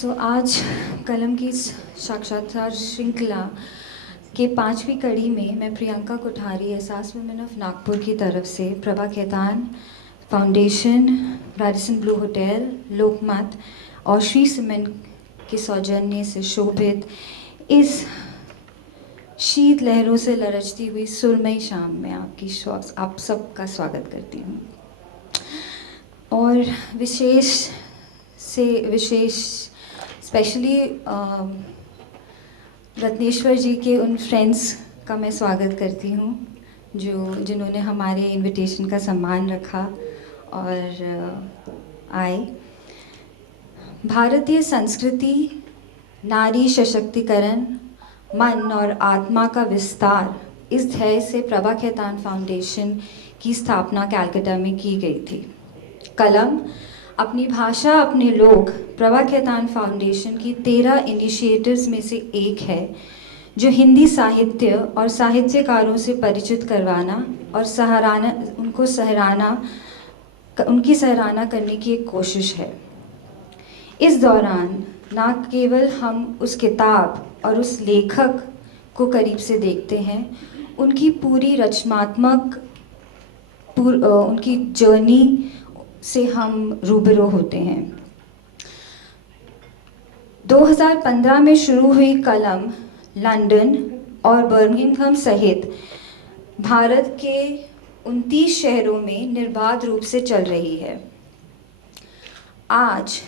आज कलम की इस साक्षात्कार श्रृंखला के 5वीं कड़ी में मैं प्रियंका कोठारी, एहसास वुमेन ऑफ नागपुर की तरफ से Prabha Khaitan foundation, Radisson Blu hotel, Lokmat और श्री सीमेंट के सौजन्य से शोभित इस शीत लहरों से लरचती हुई सुरमई शाम में आप सबका स्वागत करती हूँ। और विशेष स्पेशली रत्नेश्वर जी के उन फ्रेंड्स का मैं स्वागत करती हूँ जिन्होंने हमारे इनविटेशन का सम्मान रखा और आए। भारतीय संस्कृति, नारी सशक्तिकरण, मन और आत्मा का विस्तार, इस ध्येय से प्रभा खेतान फाउंडेशन की स्थापना कलकत्ता में की गई थी। कलम अपनी भाषा अपने लोग प्रभा खेतान फाउंडेशन की 13 इनिशिएटिव्स में से एक है जो हिंदी साहित्य और साहित्यकारों से परिचित करवाना और उनकी सराहना करने की एक कोशिश है। इस दौरान न केवल हम उस किताब और उस लेखक को करीब से देखते हैं, उनकी पूरी रचनात्मक उनकी जर्नी से हम रूबरू होते हैं। 2015 में शुरू हुई कलम लंदन और बर्मिंघम सहित भारत के 29 शहरों में निर्बाध रूप से चल रही है। आज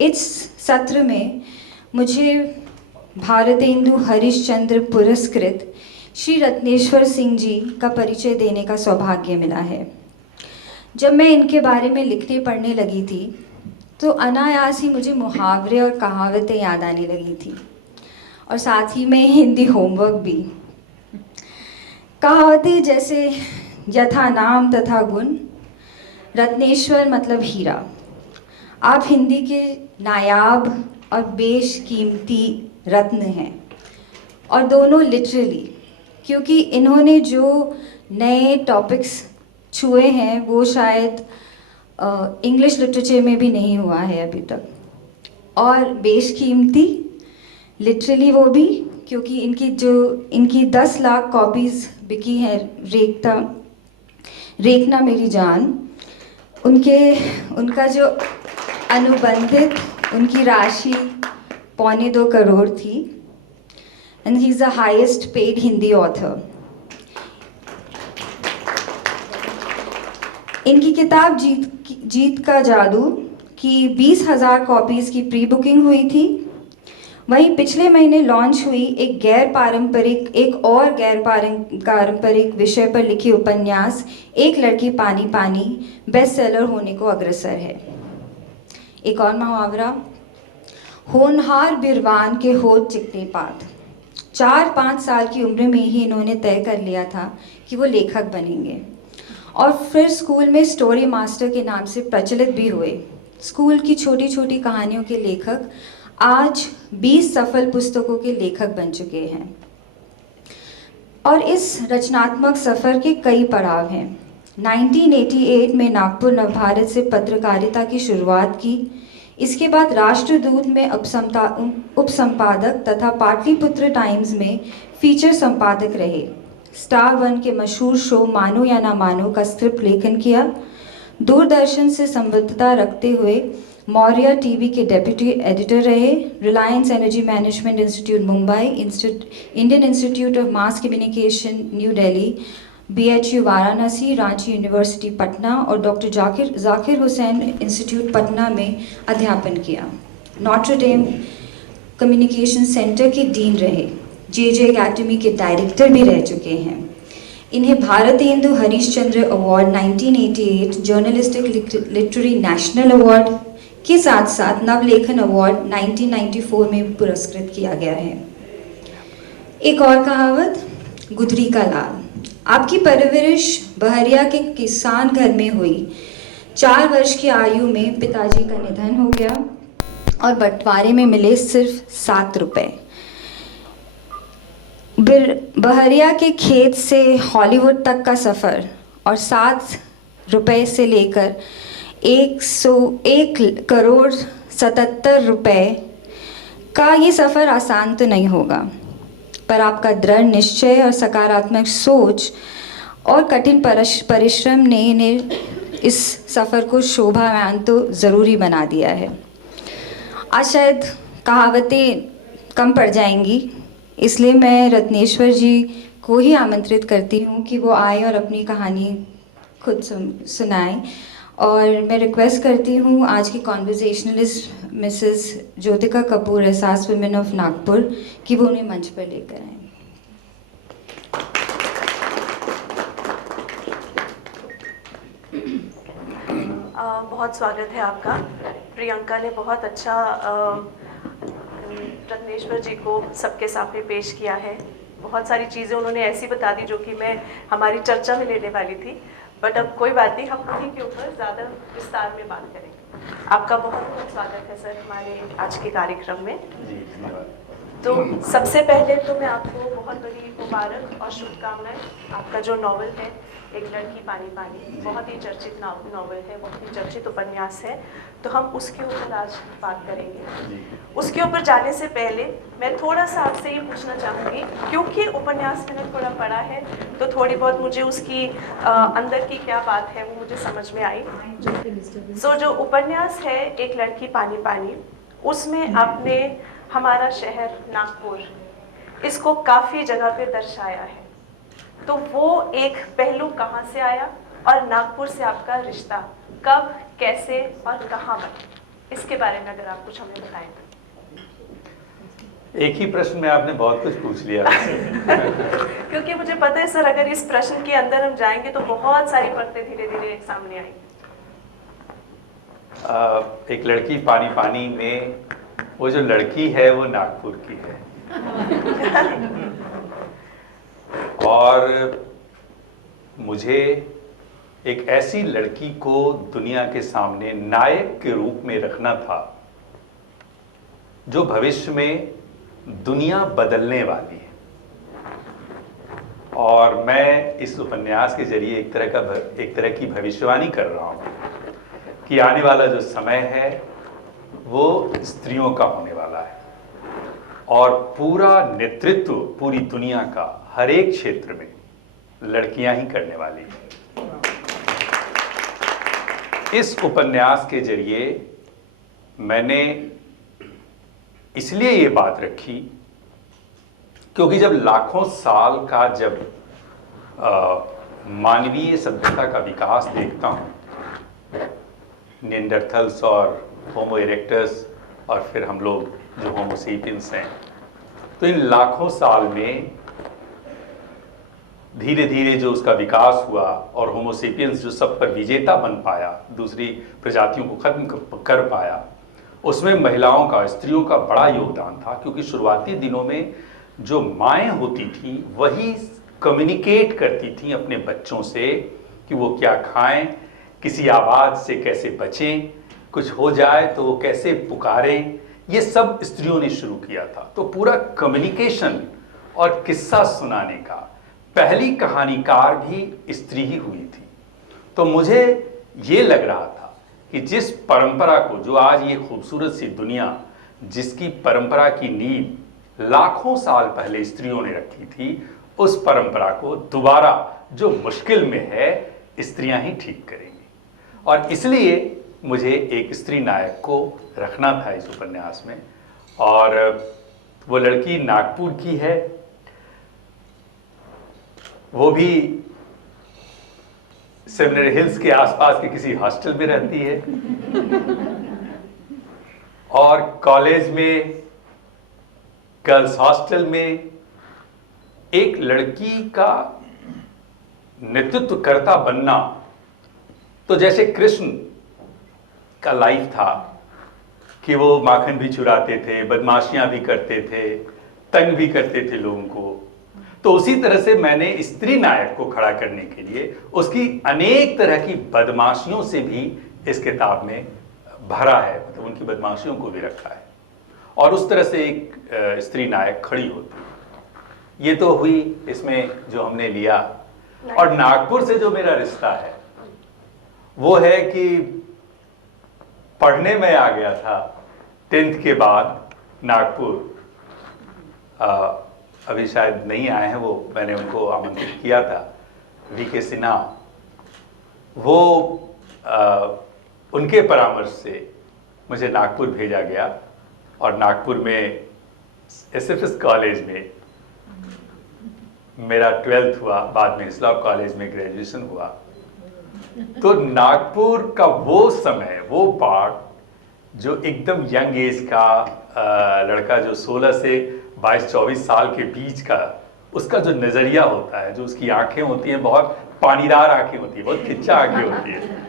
इस सत्र में मुझे भारतेंदु हरिश्चंद्र पुरस्कृत श्री रत्नेश्वर सिंह जी का परिचय देने का सौभाग्य मिला है। जब मैं इनके बारे में लिखने पढ़ने लगी थी तो अनायास ही मुझे मुहावरे और कहावतें याद आने लगी थी और साथ ही में हिंदी होमवर्क भी। कहावतें जैसे यथा नाम तथा गुण, रत्नेश्वर मतलब हीरा। आप हिंदी के नायाब और बेशकीमती रत्न हैं, और दोनों लिटरली, क्योंकि इन्होंने जो नए टॉपिक्स छुए हैं वो शायद इंग्लिश लिटरेचर में भी नहीं हुआ है अभी तक। और बेशकीमती लिटरली वो भी क्योंकि इनकी 10 लाख कॉपीज़ बिकी हैं। रेखना मेरी जान, उनका जो अनुबंधित उनकी राशि 2.25 करोड़ थी। And he is the highest paid Hindi author. इनकी किताब जीत का जादू की 20,000 कॉपीज़ की प्री बुकिंग हुई थी। वहीं पिछले महीने लॉन्च हुई एक और गैर पारंपरिक विषय पर लिखी उपन्यास एक लड़की पानी पानी बेस्ट सेलर होने को अग्रसर है। एक और मुहावरा, होनहार बिरवान के होठ चिकने पात। 4-5 साल की उम्र में ही इन्होंने तय कर लिया था कि वो लेखक बनेंगे और फिर स्कूल में स्टोरी मास्टर के नाम से प्रचलित भी हुए। स्कूल की छोटी छोटी कहानियों के लेखक आज 20 सफल पुस्तकों के लेखक बन चुके हैं। और इस रचनात्मक सफ़र के कई पड़ाव हैं। 1988 में नागपुर नवभारत से पत्रकारिता की शुरुआत की। इसके बाद राष्ट्रदूत में उपसंपादक तथा पाटलिपुत्र टाइम्स में फीचर संपादक रहे। स्टार 1 के मशहूर शो मानो या ना मानो का स्क्रिप्ट लेखन किया। दूरदर्शन से संबद्धता रखते हुए मौर्य टीवी के डेप्यूटी एडिटर रहे। Reliance energy management institute Mumbai, Indian institute of mass communication new Delhi, BHU Varanasi, Ranchi university Patna और डॉक्टर जाकिर हुसैन इंस्टीट्यूट पटना में अध्यापन किया। नॉट्रे डेम कम्युनिकेशन सेंटर के डीन रहे। JJ अकेडमी के डायरेक्टर भी रह चुके हैं। इन्हें Bharatendu Harishchandra award 1988, journalistic literary national award के साथ साथ नवलेखन अवार्ड 1994 में पुरस्कृत किया गया है। एक और कहावत, गुदरी का लाल। आपकी परवरिश बहरिया के किसान घर में हुई। 4 वर्ष की आयु में पिताजी का निधन हो गया और बंटवारे में मिले सिर्फ 7 रुपए। बहरिया के खेत से हॉलीवुड तक का सफ़र और 7 रुपए से लेकर 101 करोड़ 77 रुपए का ये सफ़र आसान तो नहीं होगा, पर आपका दृढ़ निश्चय और सकारात्मक सोच और कठिन परिश्रम ने इन्हें इस सफ़र को शोभायमान तो ज़रूर ही बना दिया है। आज शायद कहावतें कम पड़ जाएंगी, इसलिए मैं रत्नेश्वर जी को ही आमंत्रित करती हूँ कि वो आए और अपनी कहानी खुद सुनाएं। और मैं रिक्वेस्ट करती हूँ आज की कॉन्वर्सेशनलिस्ट मिसेस ज्योतिका कपूर, एहसास वुमेन ऑफ नागपुर, कि वो उन्हें मंच पर लेकर आएं। बहुत स्वागत है आपका। प्रियंका ने बहुत अच्छा रत्नेश्वर जी को सबके सामने पेश किया है। बहुत सारी चीज़ें उन्होंने ऐसी बता दी जो कि मैं हमारी चर्चा में लेने वाली थी, बट अब कोई बात नहीं, हम उन्हीं के ऊपर ज़्यादा विस्तार में बात करेंगे। आपका बहुत बहुत स्वागत है सर हमारे आज के कार्यक्रम में। जी धन्यवाद। तो सबसे पहले तो मैं आपको बहुत बड़ी मुबारक और शुभकामनाएं। आपका जो नॉवल है एक लड़की पानी पानी, बहुत ही चर्चित नॉवल है, बहुत ही चर्चित उपन्यास है, तो हम उसके ऊपर आज बात करेंगे। उसके ऊपर जाने से पहले मैं थोड़ा सा आपसे ये पूछना चाहूँगी, क्योंकि उपन्यास मैंने थोड़ा पढ़ा है तो थोड़ी बहुत मुझे उसकी अंदर की क्या बात है वो मुझे समझ में आई। जो उपन्यास है एक लड़की पानी पानी, उसमें आपने हमारा शहर नागपुर, इसको काफ़ी जगह पे दर्शाया है, तो वो एक पहलू कहाँ से आया और नागपुर से आपका रिश्ता कब, कैसे और कहाँ बना, इसके बारे में अगर आप कुछ हमें बताएं। एक ही प्रश्न में आपने बहुत कुछ पूछ लिया क्योंकि मुझे पता है सर, अगर इस प्रश्न के अंदर हम जाएंगे तो बहुत सारी परतें धीरे धीरे सामने आएंगी। एक लड़की पानी पानी में वो जो लड़की है वो नागपुर की है और मुझे एक ऐसी लड़की को दुनिया के सामने नायक के रूप में रखना था जो भविष्य में दुनिया बदलने वाली है। और मैं इस उपन्यास के जरिए एक तरह की भविष्यवाणी कर रहा हूं कि आने वाला जो समय है वो स्त्रियों का होने वाला है और पूरा नेतृत्व पूरी दुनिया का हर एक क्षेत्र में लड़कियां ही करने वाली हैं। इस उपन्यास के जरिए मैंने इसलिए ये बात रखी क्योंकि जब लाखों साल का जब मानवीय सभ्यता का विकास देखता हूं, निएंडरथल्स और होमो इरेक्टस और फिर हम लोग जो होमो सेपियंस हैं, तो इन लाखों साल में धीरे धीरे जो उसका विकास हुआ और होमो सेपियंस जो सब पर विजेता बन पाया, दूसरी प्रजातियों को खत्म कर पाया, उसमें महिलाओं का, स्त्रियों का बड़ा योगदान था। क्योंकि शुरुआती दिनों में जो माएँ होती थीं वही कम्युनिकेट करती थीं अपने बच्चों से कि वो क्या खाएं, किसी आवाज़ से कैसे बचें, कुछ हो जाए तो वो कैसे पुकारें, ये सब स्त्रियों ने शुरू किया था। तो पूरा कम्युनिकेशन और किस्सा सुनाने का पहली कहानीकार भी स्त्री ही हुई थी। तो मुझे ये लग रहा था कि जिस परंपरा को, जो आज ये खूबसूरत सी दुनिया जिसकी परंपरा की नींव लाखों साल पहले स्त्रियों ने रखी थी, उस परंपरा को दोबारा जो मुश्किल में है स्त्रियां ही ठीक करेंगी। और इसलिए मुझे एक स्त्री नायक को रखना था इस उपन्यास में, और वो लड़की नागपुर की है, वो भी सेमिनरी हिल्स के आसपास के किसी हॉस्टल में रहती है और कॉलेज में, गर्ल्स हॉस्टल में एक लड़की का नेतृत्व करता बनना, तो जैसे कृष्ण का लाइफ था कि वो माखन भी चुराते थे, बदमाशियां भी करते थे, तंग भी करते थे लोगों को, तो उसी तरह से मैंने स्त्री नायक को खड़ा करने के लिए उसकी अनेक तरह की बदमाशियों से भी इस किताब में भरा है, मतलब उनकी बदमाशियों को भी रखा है और उस तरह से एक स्त्री नायक खड़ी होती है। ये तो हुई इसमें जो हमने लिया। और नागपुर से जो मेरा रिश्ता है वो है कि पढ़ने में आ गया था 10th के बाद नागपुर अभी शायद नहीं आए हैं, वो मैंने उनको आमंत्रित किया था, वीके सिन्हा, वो उनके परामर्श से मुझे नागपुर भेजा गया और नागपुर में एसएफएस कॉलेज में मेरा 12th हुआ, बाद में इस्लाम कॉलेज में ग्रेजुएशन हुआ। तो नागपुर का वो समय, वो पार्ट, जो एकदम यंग एज का लड़का जो 16 से 22-24 साल के बीच का, उसका जो नज़रिया होता है, जो उसकी आंखें होती हैं, बहुत पानीदार आंखें होती है, बहुत खिंचा आंखें होती है।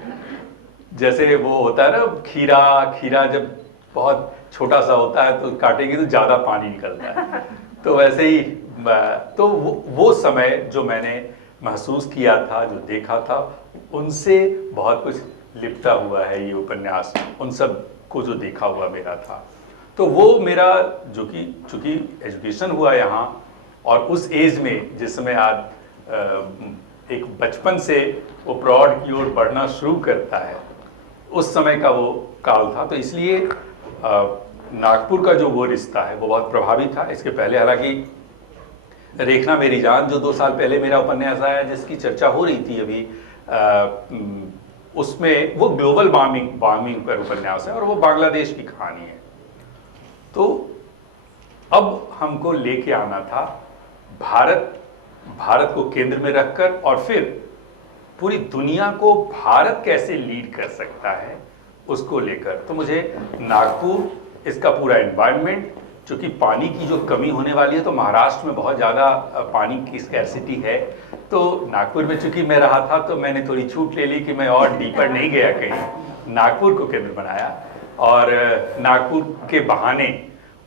जैसे वो होता है ना खीरा जब बहुत छोटा सा होता है तो काटेंगे तो ज़्यादा पानी निकलता है, तो वैसे ही तो वो समय जो मैंने महसूस किया था, जो देखा था, उनसे बहुत कुछ लिपटा हुआ है ये उपन्यास, उन सब को जो देखा हुआ मेरा था। तो वो मेरा जो कि चूँकि एजुकेशन हुआ यहाँ, और उस एज में जिस समय आज एक बचपन से वो प्रौढ़ की ओर बढ़ना शुरू करता है, उस समय का वो काल था। तो इसलिए नागपुर का जो वो रिश्ता है वो बहुत प्रभावी था। इसके पहले हालांकि रेखना मेरी जान, जो 2 साल पहले मेरा उपन्यास आया, जिसकी चर्चा हो रही थी अभी, उसमें वो ग्लोबल वार्मिंग पर उपन्यास है और वो बांग्लादेश की कहानी है। तो अब हमको लेके आना था भारत को केंद्र में रखकर, और फिर पूरी दुनिया को भारत कैसे लीड कर सकता है उसको लेकर। तो मुझे नागपुर, इसका पूरा एनवायरनमेंट, चूँकि पानी की जो कमी होने वाली है, तो महाराष्ट्र में बहुत ज़्यादा पानी की स्कैर्सिटी है, तो नागपुर में चूँकि मैं रहा था तो मैंने थोड़ी छूट ले ली कि मैं और डीपर नहीं गया कहीं, नागपुर को केंद्र बनाया और नागपुर के बहाने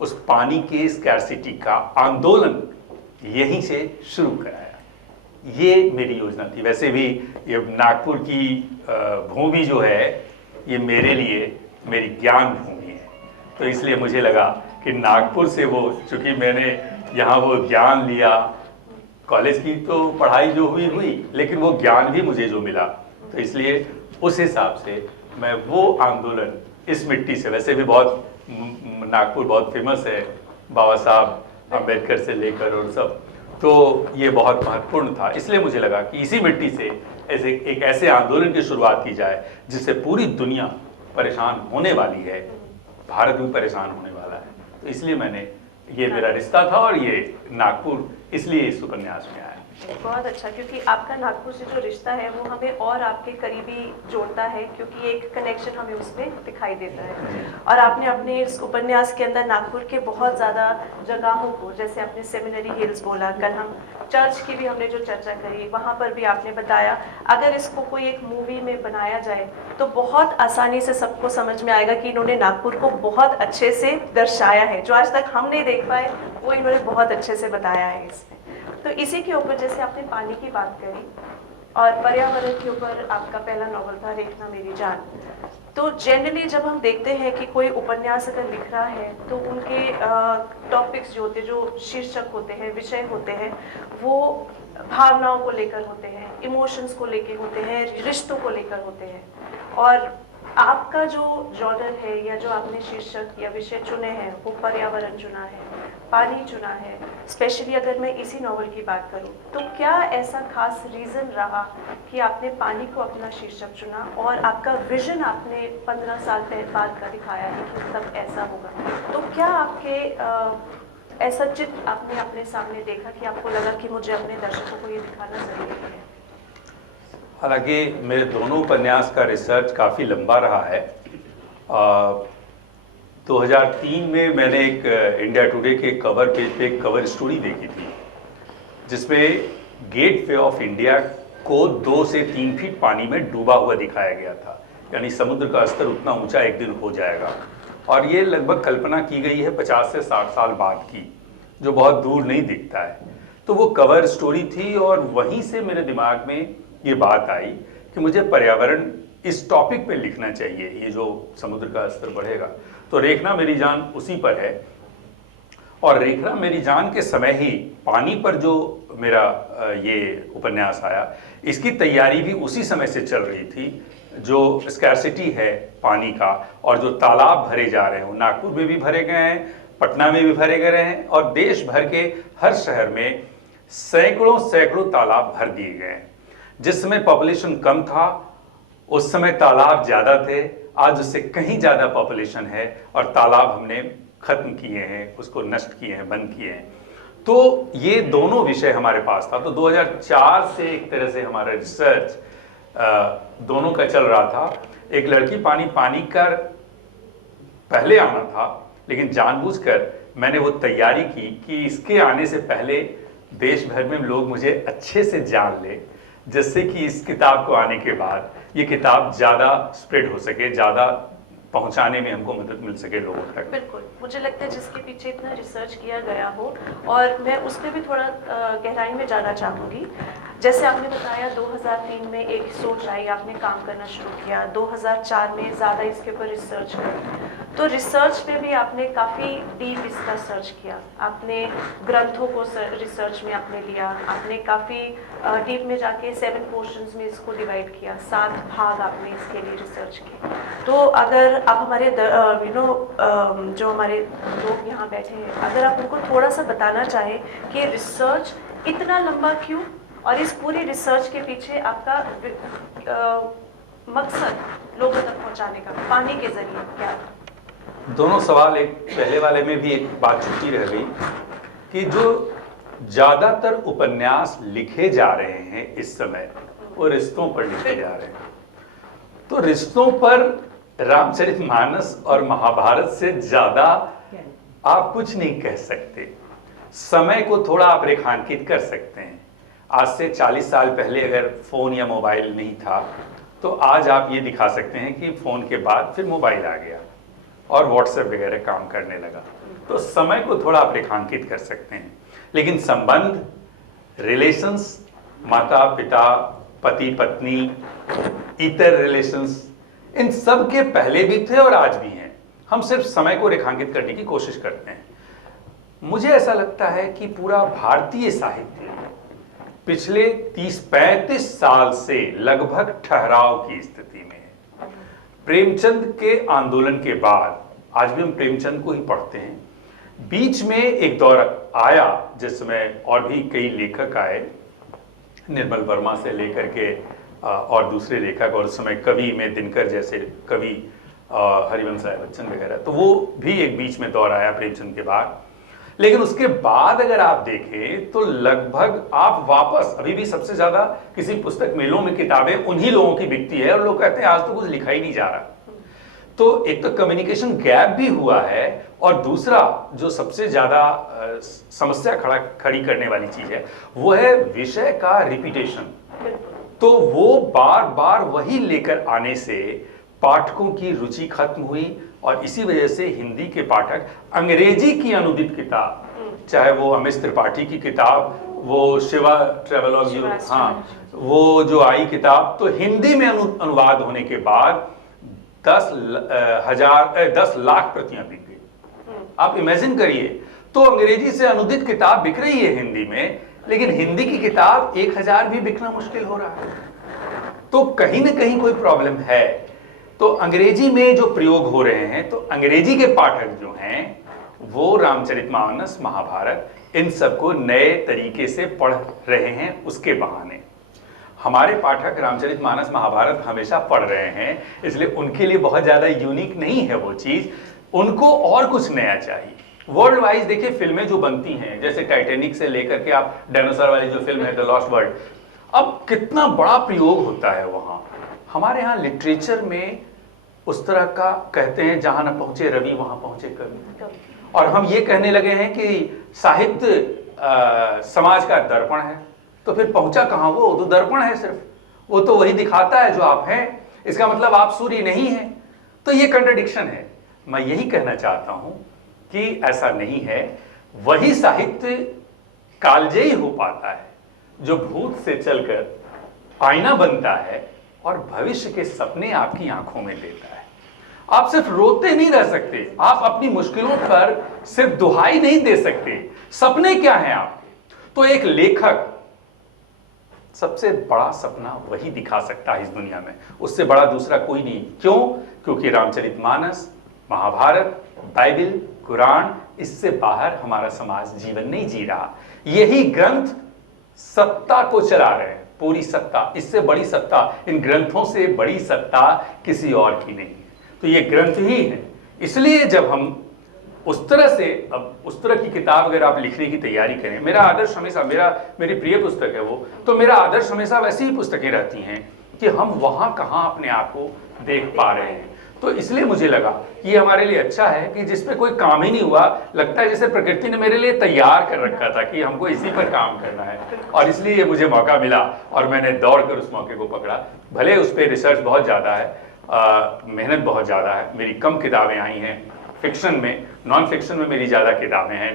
उस पानी के स्कैर्सिटी का आंदोलन यहीं से शुरू कराया। ये मेरी योजना थी। वैसे भी ये नागपुर की भूमि जो है, ये मेरे लिए मेरी ज्ञान भूमि है, तो इसलिए मुझे लगा कि नागपुर से वो, चूँकि मैंने यहाँ वो ज्ञान लिया, कॉलेज की तो पढ़ाई जो हुई, लेकिन वो ज्ञान भी मुझे जो मिला, तो इसलिए उस हिसाब से मैं वो आंदोलन इस मिट्टी से, वैसे भी बहुत नागपुर बहुत फेमस है, बाबा साहब अम्बेडकर से लेकर और सब, तो ये बहुत महत्वपूर्ण था। इसलिए मुझे लगा कि इसी मिट्टी से एक ऐसे आंदोलन की शुरुआत की जाए जिससे पूरी दुनिया परेशान होने वाली है, भारत भी परेशान होने वाला है। तो इसलिए ये मेरा रिश्ता था, और ये नागपुर इसलिए इस उपन्यास में आया। बहुत अच्छा, क्योंकि आपका नागपुर से जो रिश्ता है वो हमें और आपके करीबी जोड़ता है, क्योंकि एक कनेक्शन हमें उसमें दिखाई देता है। और आपने अपने इस उपन्यास के अंदर नागपुर के बहुत ज़्यादा जगहों को, जैसे आपने सेमिनरी हिल्स बोला, कल हम चर्च की भी हमने जो चर्चा करी, वहाँ पर भी आपने बताया अगर इसको कोई एक मूवी में बनाया जाए तो बहुत आसानी से सबको समझ में आएगा कि इन्होंने नागपुर को बहुत अच्छे से दर्शाया है। जो आज तक हम नहीं देख पाए वो इन्होंने बहुत अच्छे से बताया है इसमें। तो इसी के ऊपर, जैसे आपने पानी की बात करी और पर्यावरण के ऊपर आपका पहला नॉवल था रेखना मेरी जान, तो जनरली जब हम देखते हैं कि कोई उपन्यास अगर लिख रहा है तो उनके टॉपिक्स जो होते हैं, जो शीर्षक होते हैं, विषय होते हैं, वो भावनाओं को लेकर होते हैं, इमोशंस को लेकर होते हैं, रिश्तों को लेकर होते हैं। और आपका जो जॉनर है या जो आपने शीर्षक या विषय चुने हैं वो पर्यावरण चुना है, पानी चुना है। स्पेशली अगर मैं इसी नॉवल की बात करूं तो क्या ऐसा खास रीज़न रहा कि आपने पानी को अपना शीर्षक चुना और आपका विजन आपने 15 साल बाद का दिखाया है कि तब ऐसा होगा? तो क्या आपके ऐसा चित्र आपने अपने सामने देखा कि आपको लगा कि मुझे अपने दर्शकों को ये दिखाना ज़रूरी है? हालांकि मेरे दोनों उपन्यास का रिसर्च काफ़ी लंबा रहा है। 2003 में मैंने एक इंडिया टुडे के कवर पेज पे एक कवर स्टोरी देखी थी जिसमें गेट वे ऑफ इंडिया को 2 से 3 फीट पानी में डूबा हुआ दिखाया गया था, यानी समुद्र का स्तर उतना ऊंचा एक दिन हो जाएगा। और ये लगभग कल्पना की गई है 50 से 60 साल बाद की, जो बहुत दूर नहीं दिखता है। तो वो कवर स्टोरी थी और वहीं से मेरे दिमाग में ये बात आई कि मुझे पर्यावरण इस टॉपिक पे लिखना चाहिए, ये जो समुद्र का स्तर बढ़ेगा। तो रेखना मेरी जान उसी पर है। और रेखना मेरी जान के समय ही पानी पर जो मेरा ये उपन्यास आया, इसकी तैयारी भी उसी समय से चल रही थी। जो स्कैर्सिटी है पानी का और जो तालाब भरे जा रहे हैं, वो नागपुर में भी भरे गए हैं, पटना में भी भरे गए हैं और देश भर के हर शहर में सैकड़ों सैकड़ों तालाब भर दिए गए हैं। जिस समय पॉपुलेशन कम था उस समय तालाब ज्यादा थे, आज उससे कहीं ज्यादा पॉपुलेशन है और तालाब हमने खत्म किए हैं, उसको नष्ट किए हैं, बंद किए हैं। तो ये दोनों विषय हमारे पास था। तो 2004 से एक तरह से हमारा रिसर्च दोनों का चल रहा था। एक लड़की पानी पानी कर पहले आना था, लेकिन जानबूझकर मैंने वो तैयारी की कि इसके आने से पहले देश भर में लोग मुझे अच्छे से जान ले, जिससे कि इस किताब को आने के बाद ये किताब ज़्यादा स्प्रेड हो सके, ज़्यादा पहुंचाने में हमको मदद मिल सके लोगों तक। बिल्कुल, मुझे लगता है जिसके पीछे इतना रिसर्च किया गया हो, और मैं उस पर भी थोड़ा गहराई में जाना चाहूँगी। जैसे आपने बताया 2003 में एक सोच आई, आपने काम करना शुरू किया, 2004 में ज़्यादा इसके ऊपर रिसर्च करी। तो रिसर्च में भी आपने काफ़ी डीप इसका सर्च किया, आपने ग्रंथों को रिसर्च में आपने लिया, आपने काफ़ी डीप में जाके 7 पोर्शंस में इसको डिवाइड किया, 7 भाग आपने इसके लिए रिसर्च किए। तो अगर आप हमारे जो हमारे लोग यहाँ बैठे हैं, अगर आप उनको थोड़ा सा बताना चाहें कि रिसर्च इतना लंबा क्यों, और इस पूरी रिसर्च के पीछे आपका मकसद लोगों तक पहुँचाने का पानी के जरिए क्या था? दोनों सवाल, एक पहले वाले में भी एक बात छुट्टी रह गई कि जो ज्यादातर उपन्यास लिखे जा रहे हैं इस समय वो रिश्तों पर लिखे जा रहे हैं। तो रिश्तों पर रामचरितमानस और महाभारत से ज्यादा आप कुछ नहीं कह सकते। समय को थोड़ा आप रेखांकित कर सकते हैं। आज से 40 साल पहले अगर फोन या मोबाइल नहीं था तो आज आप ये दिखा सकते हैं कि फोन के बाद फिर मोबाइल आ गया और व्हाट्सएप वगैरह काम करने लगा। तो समय को थोड़ा आप रेखांकित कर सकते हैं, लेकिन संबंध, रिलेशंस, माता पिता, पति पत्नी, इतर रिलेशंस, इन सब के पहले भी थे और आज भी हैं। हम सिर्फ समय को रेखांकित करने की कोशिश करते हैं। मुझे ऐसा लगता है कि पूरा भारतीय साहित्य पिछले 30-35 साल से लगभग ठहराव की स्थिति में है। प्रेमचंद के आंदोलन के बाद, आज भी हम प्रेमचंद को ही पढ़ते हैं, बीच में एक दौर आया जिसमें और भी कई लेखक आए, निर्मल वर्मा से लेकर के और दूसरे लेखक, और उस समय कवि में दिनकर जैसे कवि, हरिवंश राय बच्चन वगैरह, तो वो भी एक बीच में दौर आया प्रेमचंद के बाद। लेकिन उसके बाद अगर आप देखें तो लगभग आप वापस, अभी भी सबसे ज्यादा किसी पुस्तक मेलों में किताबें उन्हीं लोगों की बिकती है और लोग कहते हैं आज तो कुछ लिखा ही नहीं जा रहा। तो एक तो कम्युनिकेशन गैप भी हुआ है, और दूसरा जो सबसे ज्यादा समस्या खड़ी करने वाली चीज है वो है विषय का रिपीटेशन। तो वो बार बार वही लेकर आने से पाठकों की रुचि खत्म हुई, और इसी वजह से हिंदी के पाठक अंग्रेजी की अनुदित किताब, चाहे वो अमिश त्रिपाठी की किताब, वो शिवा ट्रेवलॉग, हाँ, वो जो आई किताब, तो हिंदी में अनुवाद होने के बाद 10 लाख प्रतियां बिक गई। आप इमेजिन करिए, तो अंग्रेजी से अनुदित किताब बिक रही है हिंदी में, लेकिन हिंदी की किताब 1000 भी बिकना मुश्किल हो रहा है। तो कहीं ना कहीं कोई प्रॉब्लम है। तो अंग्रेजी में जो प्रयोग हो रहे हैं, तो अंग्रेजी के पाठक जो हैं वो रामचरितमानस, महाभारत, इन सबको नए तरीके से पढ़ रहे हैं उसके बहाने। हमारे पाठक रामचरितमानस, महाभारत हमेशा पढ़ रहे हैं, इसलिए उनके लिए बहुत ज्यादा यूनिक नहीं है वो चीज, उनको और कुछ नया चाहिए। वर्ल्ड वाइज देखिए फिल्में जो बनती हैं, जैसे टाइटैनिक से लेकर के आप डायनासोर वाली जो फिल्म है द लॉस्ट वर्ल्ड, अब कितना बड़ा प्रयोग होता है वहां। हमारे यहाँ लिटरेचर में उस तरह का कहते हैं, जहां न पहुंचे रवि वहां पहुंचे कवि, और हम ये कहने लगे हैं कि साहित्य समाज का दर्पण है। तो फिर पहुंचा कहां वो? तो दर्पण है सिर्फ, वो तो वही दिखाता है जो आप हैं, इसका मतलब आप सूर्य नहीं हैं। तो ये कंट्रडिक्शन है। मैं यही कहना चाहता हूं कि ऐसा नहीं है। वही साहित्य कालजयी हो पाता है जो भूत से चलकर आईना बनता है और भविष्य के सपने आपकी आंखों में देता है। आप सिर्फ रोते नहीं रह सकते, आप अपनी मुश्किलों पर सिर्फ दुहाई नहीं दे सकते। सपने क्या हैं आपके? तो एक लेखक सबसे बड़ा सपना वही दिखा सकता है इस दुनिया में, उससे बड़ा दूसरा कोई नहीं। क्यों? क्योंकि रामचरितमानस, महाभारत, बाइबिल, कुरान, इससे बाहर हमारा समाज जीवन नहीं जी रहा। यही ग्रंथ सत्ता को चला रहे हैं, पूरी सत्ता, इससे बड़ी सत्ता, इन ग्रंथों से बड़ी सत्ता किसी और की नहीं है। तो ये ग्रंथ ही है। इसलिए जब हम उस तरह से, अब उस तरह की किताब अगर आप लिखने की तैयारी करें, मेरा आदर्श हमेशा, मेरी प्रिय पुस्तक है वो, तो मेरा आदर्श हमेशा वैसी ही पुस्तकें रहती हैं कि हम वहां कहां अपने आप को देख पा रहे हैं। तो इसलिए मुझे लगा कि ये हमारे लिए अच्छा है कि जिसपे कोई काम ही नहीं हुआ, लगता है जैसे प्रकृति ने मेरे लिए तैयार कर रखा था कि हमको इसी पर काम करना है, और इसलिए मुझे मौका मिला और मैंने दौड़कर उस मौके को पकड़ा। भले उस पर रिसर्च बहुत ज़्यादा है, मेहनत बहुत ज़्यादा है, मेरी कम किताबें आई हैं फिक्शन में, नॉन फिक्शन में मेरी ज़्यादा किताबें हैं,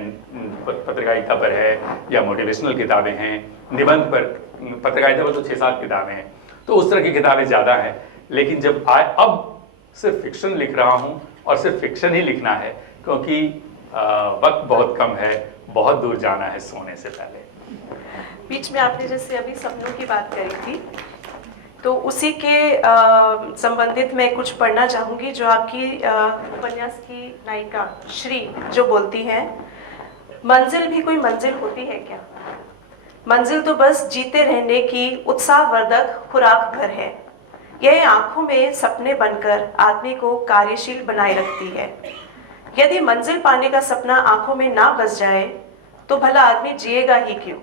पत्रकारिता पर है या मोटिवेशनल किताबें हैं, निबंध पर, पत्रकारिता पर तो 6-7 किताबें हैं, तो उस तरह की किताबें ज़्यादा हैं। लेकिन जब अब सिर्फ फिक्शन लिख रहा हूँ, और सिर्फ फिक्शन ही लिखना है क्योंकि वक्त बहुत कम है, बहुत दूर जाना है सोने से पहले। बीच में आपने जैसे अभी सपनों की बात करी थी, तो उसी के संबंधित मैं कुछ पढ़ना चाहूँगी जो आपकी उपन्यास की नायिका श्री जो बोलती हैं, मंजिल भी कोई मंजिल होती है क्या? मंजिल तो बस जीते रहने की उत्साहवर्धक खुराक भर है। यह आंखों में सपने बनकर आदमी को कार्यशील बनाए रखती है। यदि मंजिल पाने का सपना आंखों में ना बस जाए तो भला आदमी जिएगा ही क्यों?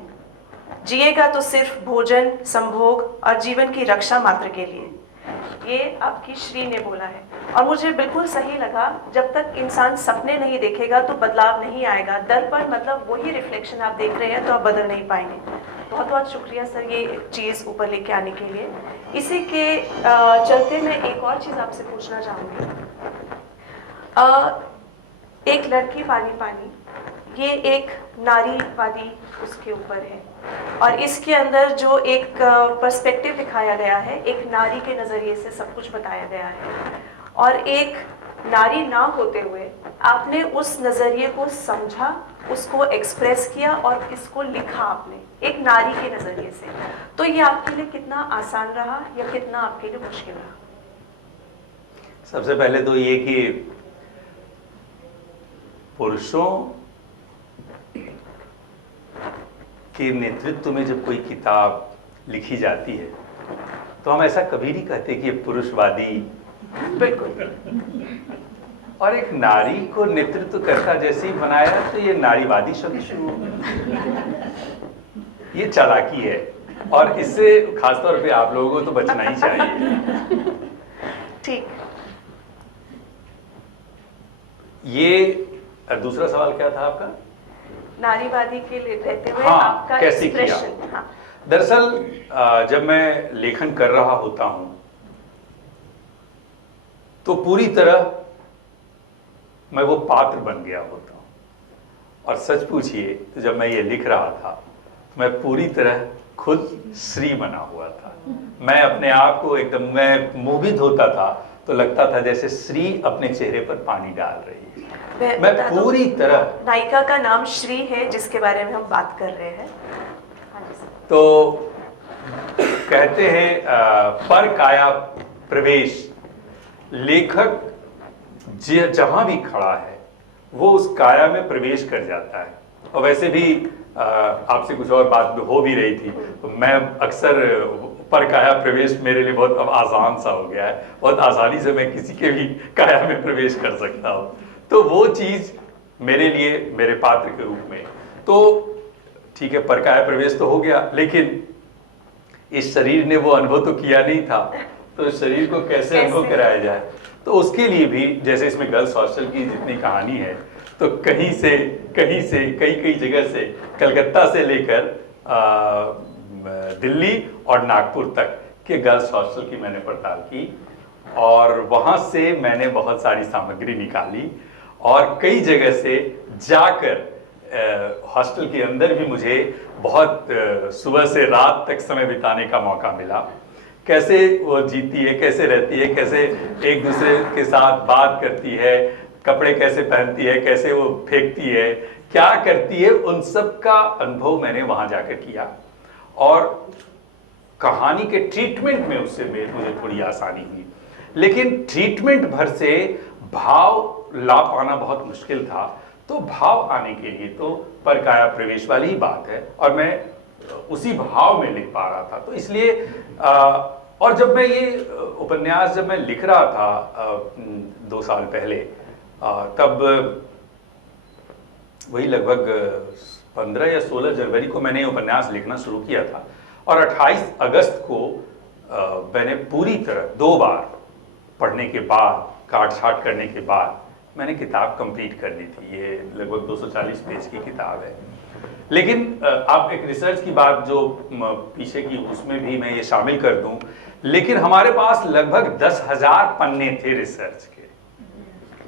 जिएगा तो सिर्फ भोजन, संभोग और जीवन की रक्षा मात्र के लिए। ये आपकी श्री ने बोला है और मुझे बिल्कुल सही लगा। जब तक इंसान सपने नहीं देखेगा तो बदलाव नहीं आएगा। दर्पण मतलब वही रिफ्लेक्शन आप देख रहे हैं तो आप बदल नहीं पाएंगे। बहुत बहुत शुक्रिया सर ये चीज़ ऊपर लेके आने के लिए। इसी के चलते मैं एक और चीज़ आपसे पूछना चाहूँगी। एक लड़की पानी पानी, ये एक नारीवादी उसके ऊपर है और इसके अंदर जो एक पर्सपेक्टिव दिखाया गया है, एक नारी के नज़रिए से सब कुछ बताया गया है और एक नारी ना होते हुए आपने उस नज़रिए को समझा, उसको एक्सप्रेस किया और इसको लिखा आपने एक नारी के नज़रिए से। तो ये आपके लिए कितना आसान रहा या कितना आपके लिए मुश्किल रहा? सबसे पहले तो ये कि पुरुषों के नेतृत्व में जब कोई किताब लिखी जाती है तो हम ऐसा कभी नहीं कहते कि ये पुरुषवादी, बिल्कुल, और एक नारी को नेतृत्व करता जैसे ही बनाया तो ये नारीवादी शब्द शुरू हो गया। ये चालाकी है और इससे खासतौर पे आप लोगों को तो बचना ही चाहिए। ठीक। ये दूसरा सवाल क्या था आपका? नारीवादी के लिए रहते हुए हाँ, आपका कैसे किया? एक्सप्रेशन। हाँ। दरअसल जब मैं लेखन कर रहा होता हूं तो पूरी तरह मैं वो पात्र बन गया होता हूं। और सच पूछिए तो जब मैं ये लिख रहा था तो मैं पूरी तरह खुद श्री बना हुआ था। मैं अपने आप को एकदम, मैं मुंह भी धोता था तो लगता था जैसे श्री अपने चेहरे पर पानी डाल रही है। मैं पूरी तरह, नायिका का नाम श्री है जिसके बारे में हम बात कर रहे हैं। हाँ जी सर। तो कहते हैं पर काया प्रवेश, लेखक जहां भी खड़ा है वो उस काया में प्रवेश कर जाता है। और वैसे भी आपसे कुछ और बात हो भी रही थी तो मैं अक्सर पर काया प्रवेश मेरे लिए बहुत अब आसान सा हो गया है, बहुत आसानी से मैं किसी के भी काया में प्रवेश कर सकता हूँ। तो वो चीज़ मेरे लिए, मेरे पात्र के रूप में, तो ठीक है पर काया प्रवेश तो हो गया, लेकिन इस शरीर ने वो अनुभव तो किया नहीं था, तो इस शरीर को कैसे अनुभव कराया जाए? तो उसके लिए भी जैसे इसमें गर्ल्स हॉस्टल की जितनी कहानी है तो कहीं से कई जगह से, कलकत्ता से लेकर दिल्ली और नागपुर तक के गर्ल्स हॉस्टल की मैंने पड़ताल की और वहाँ से मैंने बहुत सारी सामग्री निकाली और कई जगह से जाकर हॉस्टल के अंदर भी मुझे बहुत सुबह से रात तक समय बिताने का मौका मिला। कैसे वो जीती है, कैसे रहती है, कैसे एक दूसरे के साथ बात करती है, कपड़े कैसे पहनती है, कैसे वो फेंकती है, क्या करती है, उन सब का अनुभव मैंने वहाँ जाकर किया। और कहानी के ट्रीटमेंट में उससे मुझे थोड़ी आसानी हुई, लेकिन ट्रीटमेंट भर से भाव लाभ पाना बहुत मुश्किल था। तो भाव आने के लिए तो परकाया प्रवेश वाली ही बात है, और मैं उसी भाव में लिख पा रहा था। तो इसलिए और जब मैं ये उपन्यास जब मैं लिख रहा था 2 साल पहले, तब वही लगभग 15 या 16 जनवरी को मैंने ये उपन्यास लिखना शुरू किया था, और 28 अगस्त को मैंने पूरी तरह 2 बार पढ़ने के बाद, काट छाट करने के बाद मैंने किताब कंप्लीट कर दी थी। ये लगभग 240 पेज की किताब है। लेकिन आप एक रिसर्च की बात जो पीछे की, उसमें भी मैं ये शामिल कर दूं, लेकिन हमारे पास लगभग 10,000 पन्ने थे रिसर्च के।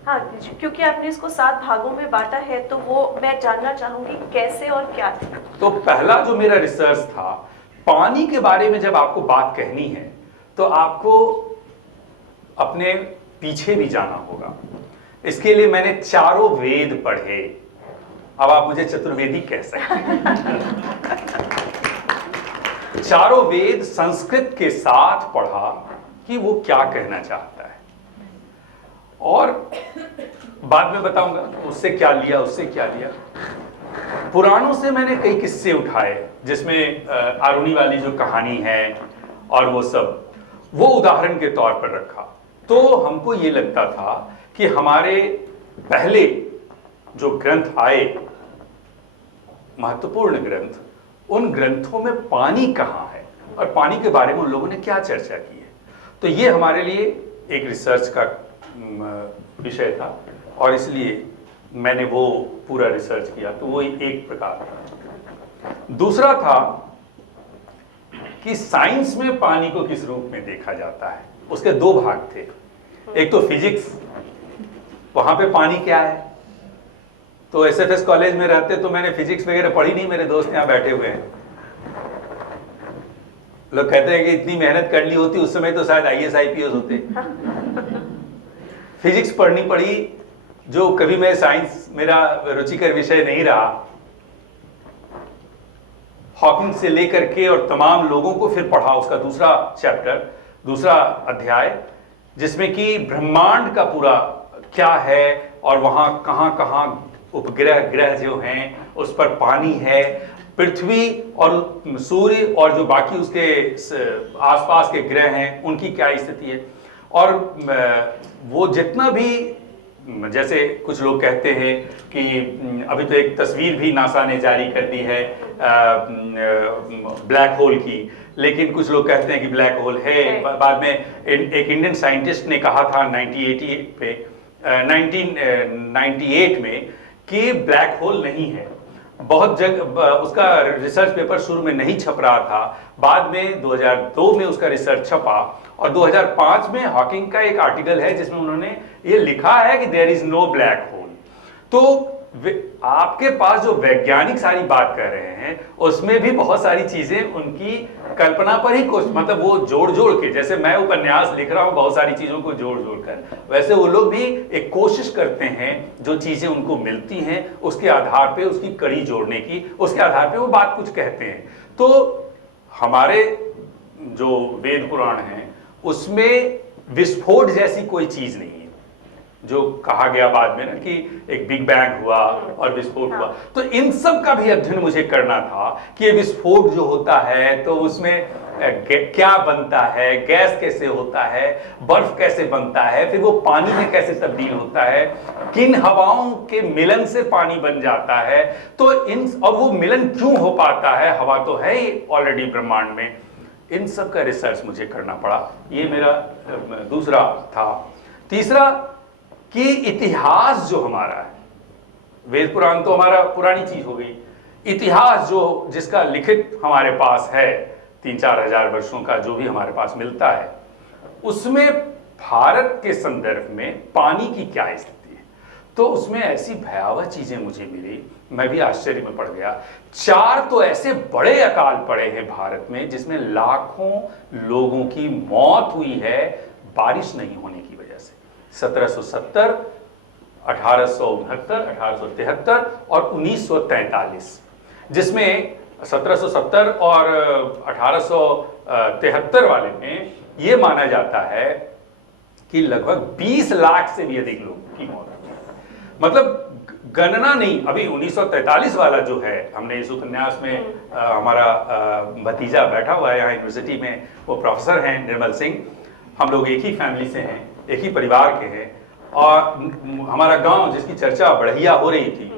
हाँ, क्योंकि आपने इसको 7 भागों में बांटा है, तो वो मैं जानना चाहूंगी कैसे और क्या थे। तो पहला जो मेरा रिसर्च था, पानी के बारे में जब आपको बात कहनी है तो आपको अपने पीछे भी जाना होगा। इसके लिए मैंने चारों वेद पढ़े। अब आप मुझे चतुर्वेदी कह सकते हैं। चारों वेद संस्कृत के साथ पढ़ा कि वो क्या कहना चाहता है, और बाद में बताऊंगा उससे क्या लिया, उससे क्या लिया। पुराणों से मैंने कई किस्से उठाए, जिसमें आरुणि वाली जो कहानी है और वो सब, वो उदाहरण के तौर पर रखा। तो हमको ये लगता था कि हमारे पहले जो ग्रंथ आए, महत्वपूर्ण ग्रंथ, उन ग्रंथों में पानी कहाँ है और पानी के बारे में उन लोगों ने क्या चर्चा की है। तो ये हमारे लिए एक रिसर्च का विषय था, और इसलिए मैंने वो पूरा रिसर्च किया। तो वो एक प्रकार था। दूसरा था कि साइंस में पानी को किस रूप में देखा जाता है। उसके 2 भाग थे। एक तो फिजिक्स, वहां पे पानी क्या है। तो एसएफएस कॉलेज में रहते तो मैंने फिजिक्स वगैरह पढ़ी नहीं, मेरे दोस्त यहाँ बैठे हुए हैं। लोग कहते हैं कि इतनी मेहनत कर ली होती उस समय तो शायद आईएएस आईपीएस होते। फिजिक्स पढ़नी पड़ी, जो कभी मैं साइंस मेरा रुचिकर विषय नहीं रहा। हॉकिंग से लेकर के और तमाम लोगों को फिर पढ़ा, उसका दूसरा चैप्टर, दूसरा अध्याय, जिसमें कि ब्रह्मांड का पूरा क्या है और वहां कहां कहां उपग्रह ग्रह जो हैं उस पर पानी है, पृथ्वी और सूर्य और जो बाकी उसके आसपास के ग्रह हैं उनकी क्या स्थिति है। और वो जितना भी, जैसे कुछ लोग कहते हैं कि अभी तो एक तस्वीर भी नासा ने जारी कर दी है ब्लैक होल की, लेकिन कुछ लोग कहते हैं कि ब्लैक होल है। बाद में एक इंडियन साइंटिस्ट ने कहा था 1998 में कि ब्लैक होल नहीं है। बहुत जगह उसका रिसर्च पेपर शुरू में नहीं छप रहा था, बाद में 2002 में उसका रिसर्च छपा, और 2005 में हॉकिंग का एक आर्टिकल है जिसमें उन्होंने ये लिखा है कि there is no black hole. तो आपके पास जो वैज्ञानिक सारी बात कर रहे हैं उसमें भी बहुत सारी चीजें उनकी कल्पना पर ही मतलब वो जोड़ जोड़ के, जैसे मैं उपन्यास लिख रहा हूं बहुत सारी चीजों को जोड़ जोड़ कर, वैसे वो लोग भी एक कोशिश करते हैं जो चीजें उनको मिलती हैं उसके आधार पे उसकी कड़ी जोड़ने की, उसके आधार पे वो बात कुछ कहते हैं। तो हमारे जो वेद पुराण हैं उसमें विस्फोट जैसी कोई चीज नहीं है, जो कहा गया बाद में ना कि एक बिग बैंग हुआ और विस्फोट हुआ। तो इन सब का भी अध्ययन मुझे करना था कि ये विस्फोट जो होता है तो उसमें क्या बनता है, गैस कैसे होता है, बर्फ कैसे बनता है, फिर वो पानी में कैसे तब्दील होता है, किन हवाओं के मिलन से पानी बन जाता है, तो इन और वो मिलन क्यों हो पाता है, हवा तो है ही ऑलरेडी ब्रह्मांड में। इन सब का रिसर्च मुझे करना पड़ा। ये मेरा दूसरा था। तीसरा कि इतिहास जो हमारा है, वेद पुराण तो हमारा पुरानी चीज हो गई, इतिहास जो जिसका लिखित हमारे पास है 3-4 हजार वर्षों का जो भी हमारे पास मिलता है, उसमें भारत के संदर्भ में पानी की क्या स्थिति है। तो उसमें ऐसी भयावह चीजें मुझे मिली, मैं भी आश्चर्य में पड़ गया। 4 तो ऐसे बड़े अकाल पड़े हैं भारत में जिसमें लाखों लोगों की मौत हुई है बारिश नहीं होने की वजह से। 1770, 1869, 1873 और 1943, जिसमें 1770 और 1873 वाले में ये माना जाता है कि लगभग 20 लाख से भी अधिक लोग की मौत हुई। मतलब गणना नहीं। अभी 1943 वाला जो है, हमने इस उपन्यास में हमारा भतीजा बैठा हुआ है यहाँ यूनिवर्सिटी में, वो प्रोफेसर हैं निर्मल सिंह, हम लोग एक ही फैमिली से हैं, एक ही परिवार के हैं, और हमारा गांव जिसकी चर्चा बढ़िया हो रही थी,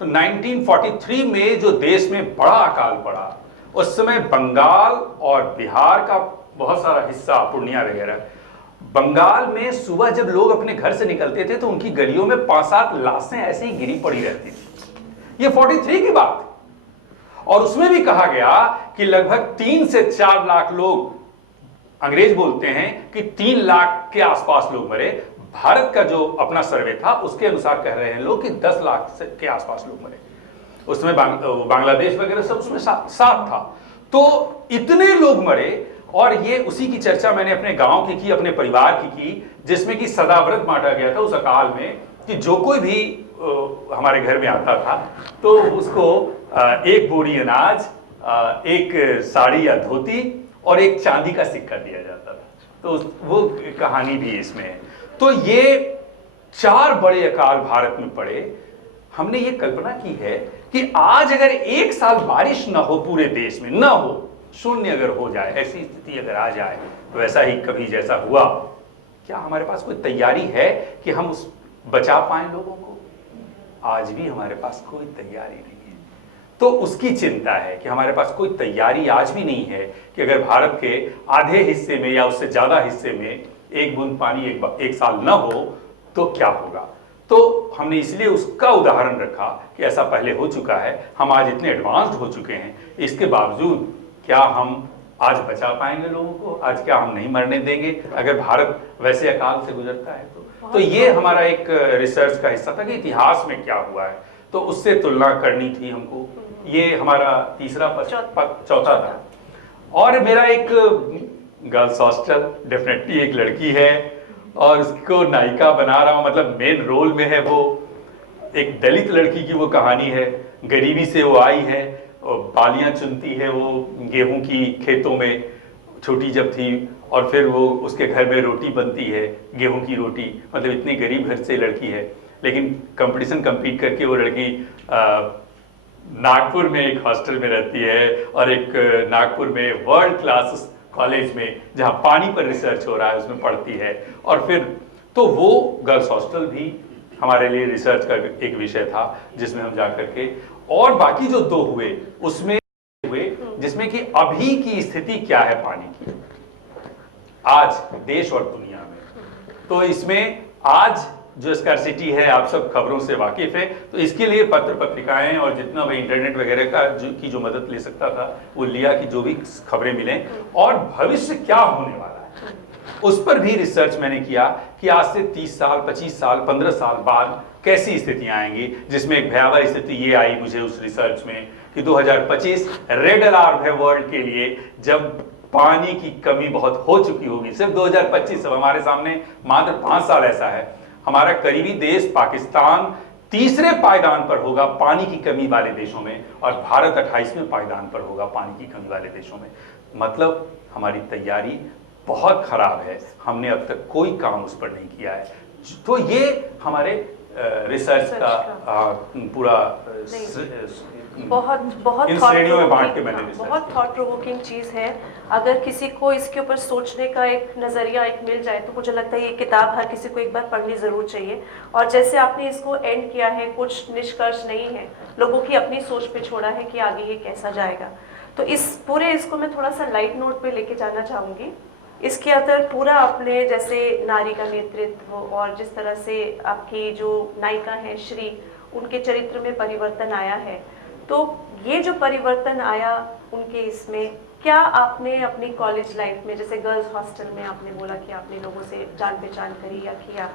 तो 1943 में जो देश में बड़ा अकाल पड़ा, उस समय बंगाल और बिहार का बहुत सारा हिस्सा, पूर्णिया वगैरह, बंगाल में सुबह जब लोग अपने घर से निकलते थे तो उनकी गलियों में 5-7 लाशें ऐसे ही गिरी पड़ी रहती थी। ये 43 की बात। और उसमें भी कहा गया कि लगभग 3 से 4 लाख लोग, अंग्रेज बोलते हैं कि 3 लाख के आसपास लोग मरे। भारत का जो अपना सर्वे था उसके अनुसार कह रहे हैं लोग कि 10 लाख के आसपास लोग मरे। उसमें बांग्लादेश वगैरह सब उसमें साथ था। तो इतने लोग मरे, और ये उसी की चर्चा मैंने अपने गांव की अपने परिवार की, जिसमें कि सदाव्रत बांटा गया था उस अकाल में कि जो कोई भी हमारे घर में आता था तो उसको एक बोरी अनाज, एक साड़ी या धोती और एक चांदी का सिक्का दिया जाता था। तो वो कहानी भी इसमें है। तो ये 4 बड़े अकाल भारत में पड़े। हमने ये कल्पना की है कि आज अगर 1 साल बारिश ना हो, पूरे देश में ना हो, शून्य अगर हो जाए, ऐसी स्थिति अगर आ जाए, तो ऐसा ही कभी जैसा हुआ, क्या हमारे पास कोई तैयारी है कि हम उस बचा पाए लोगों को? आज भी हमारे पास कोई तैयारी नहीं है। तो उसकी चिंता है कि हमारे पास कोई तैयारी आज भी नहीं है कि अगर भारत के आधे हिस्से में या उससे ज्यादा हिस्से में 1 बूंद पानी एक साल न हो तो क्या होगा। तो हमने इसलिए उसका उदाहरण रखा कि ऐसा पहले हो चुका है, हम आज इतने एडवांस्ड हो चुके हैं, इसके बावजूद क्या हम आज बचा पाएंगे लोगों को? आज क्या हम नहीं मरने देंगे अगर भारत वैसे अकाल से गुजरता है? तो ये हमारा एक रिसर्च का हिस्सा था कि इतिहास में क्या हुआ है, तो उससे तुलना करनी थी हमको। ये हमारा चौथा था। और मेरा एक गर्ल्स हॉस्टल, डेफिनेटली एक लड़की है और उसको नायिका बना रहा हूँ, मतलब मेन रोल में है वो। एक दलित लड़की की वो कहानी है, गरीबी से वो आई है, बालियां चुनती है वो गेहूं की खेतों में, छोटी जब थी, और फिर वो उसके घर में रोटी बनती है, गेहूं की रोटी। मतलब इतनी गरीब घर से लड़की है, लेकिन कंपटीशन कम्पीट करके वो लड़की नागपुर में एक हॉस्टल में रहती है, और एक नागपुर में वर्ल्ड क्लास कॉलेज में जहाँ पानी पर रिसर्च हो रहा है उसमें पढ़ती है। और फिर तो वो गर्ल्स हॉस्टल भी हमारे लिए रिसर्च का एक विषय था, जिसमें हम जाकर के, और बाकी जो 2 हुए उसमें हुए जिसमें कि अभी की स्थिति क्या है पानी की आज देश और दुनिया में। तो इसमें आज जो स्कार्सिटी है, आप सब खबरों से वाकिफ है, तो इसके लिए पत्र पत्रिकाएं और जितना भी इंटरनेट वगैरह का की जो मदद ले सकता था वो लिया कि जो भी खबरें मिलें और भविष्य क्या होने वाला है उस पर भी रिसर्च मैंने किया कि आज से 30 साल, 25 साल, 15 साल बाद कैसी स्थितियां आएंगी, जिसमें एक भयावह स्थिति ये आई मुझे उस रिसर्च में कि 2025 रेड अलार्म है वर्ल्ड के लिए, जब पानी की कमी बहुत हो चुकी होगी। सिर्फ 2025, अब हमारे सामने मात्र 5 साल ऐसा है। हमारा करीबी देश पाकिस्तान तीसरे पायदान पर होगा पानी की कमी वाले देशों में, और भारत 28वें पायदान पर होगा पानी की कमी वाले देशों में। मतलब हमारी तैयारी बहुत खराब है, हमने अब तक कोई काम उस पर नहीं किया है। तो ये हमारे रिसर्च का पूरा बहुत इन श्रेणियों में बांट के मैंने बहुत थॉट प्रोवोकिंग चीज़ है। अगर किसी को इसके ऊपर सोचने का एक नज़रिया एक मिल जाए तो मुझे लगता है ये किताब हर किसी को एक बार पढ़नी ज़रूर चाहिए। और जैसे आपने इसको एंड किया है, कुछ निष्कर्ष नहीं है, लोगों की अपनी सोच पे छोड़ा है कि आगे ये कैसा जाएगा। तो इस पूरे इसको मैं थोड़ा सा लाइट नोट पे लेके जाना चाहूँगी। इसके अंदर पूरा आपने जैसे नारी का नेतृत्व और जिस तरह से आपकी जो नायिका है श्री, उनके चरित्र में परिवर्तन आया है, तो ये जो परिवर्तन आया उनके इसमें क्या आपने अपनी कॉलेज लाइफ में, जैसे गर्ल्स हॉस्टल में आपने बोला कि आपने लोगों से जान पहचान करी या किया,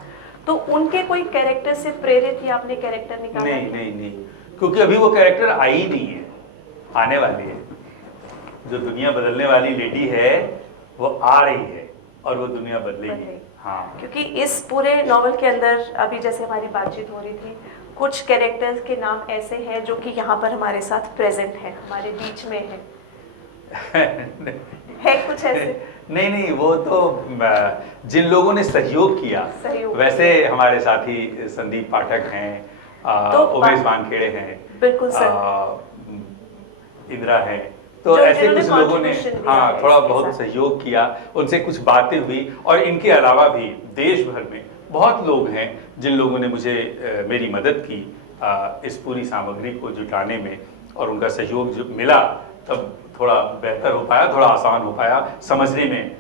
तो उनके कोई कैरेक्टर से प्रेरित या आपने कैरेक्टर निकाला? नहीं, क्योंकि अभी वो कैरेक्टर आई नहीं है, आने वाली है। जो दुनिया बदलने वाली लेडी है वो आ रही है और वो दुनिया बदलेगी। हाँ, क्योंकि इस पूरे नॉवल के अंदर अभी जैसे हमारी बातचीत हो रही थी, कुछ कैरेक्टर्स के नाम ऐसे हैं जो कि यहाँ पर हमारे साथ प्रेजेंट है, हमारे बीच में है कुछ ऐसे? नहीं नहीं, वो तो जिन लोगों ने सहयोग किया, वैसे हमारे साथी संदीप पाठक हैं, तो उमेश वानखेड़े हैं, बिल्कुल सर, इंदिरा है, तो ऐसे कुछ लोगों ने हाँ थोड़ा बहुत सहयोग किया, उनसे कुछ बातें हुई। और इनके अलावा भी देश भर में बहुत लोग हैं जिन लोगों ने मुझे मेरी मदद की इस पूरी सामग्री को जुटाने में, और उनका सहयोग जो मिला तब थोड़ा बेहतर हो पाया, थोड़ा आसान हो पाया समझने में।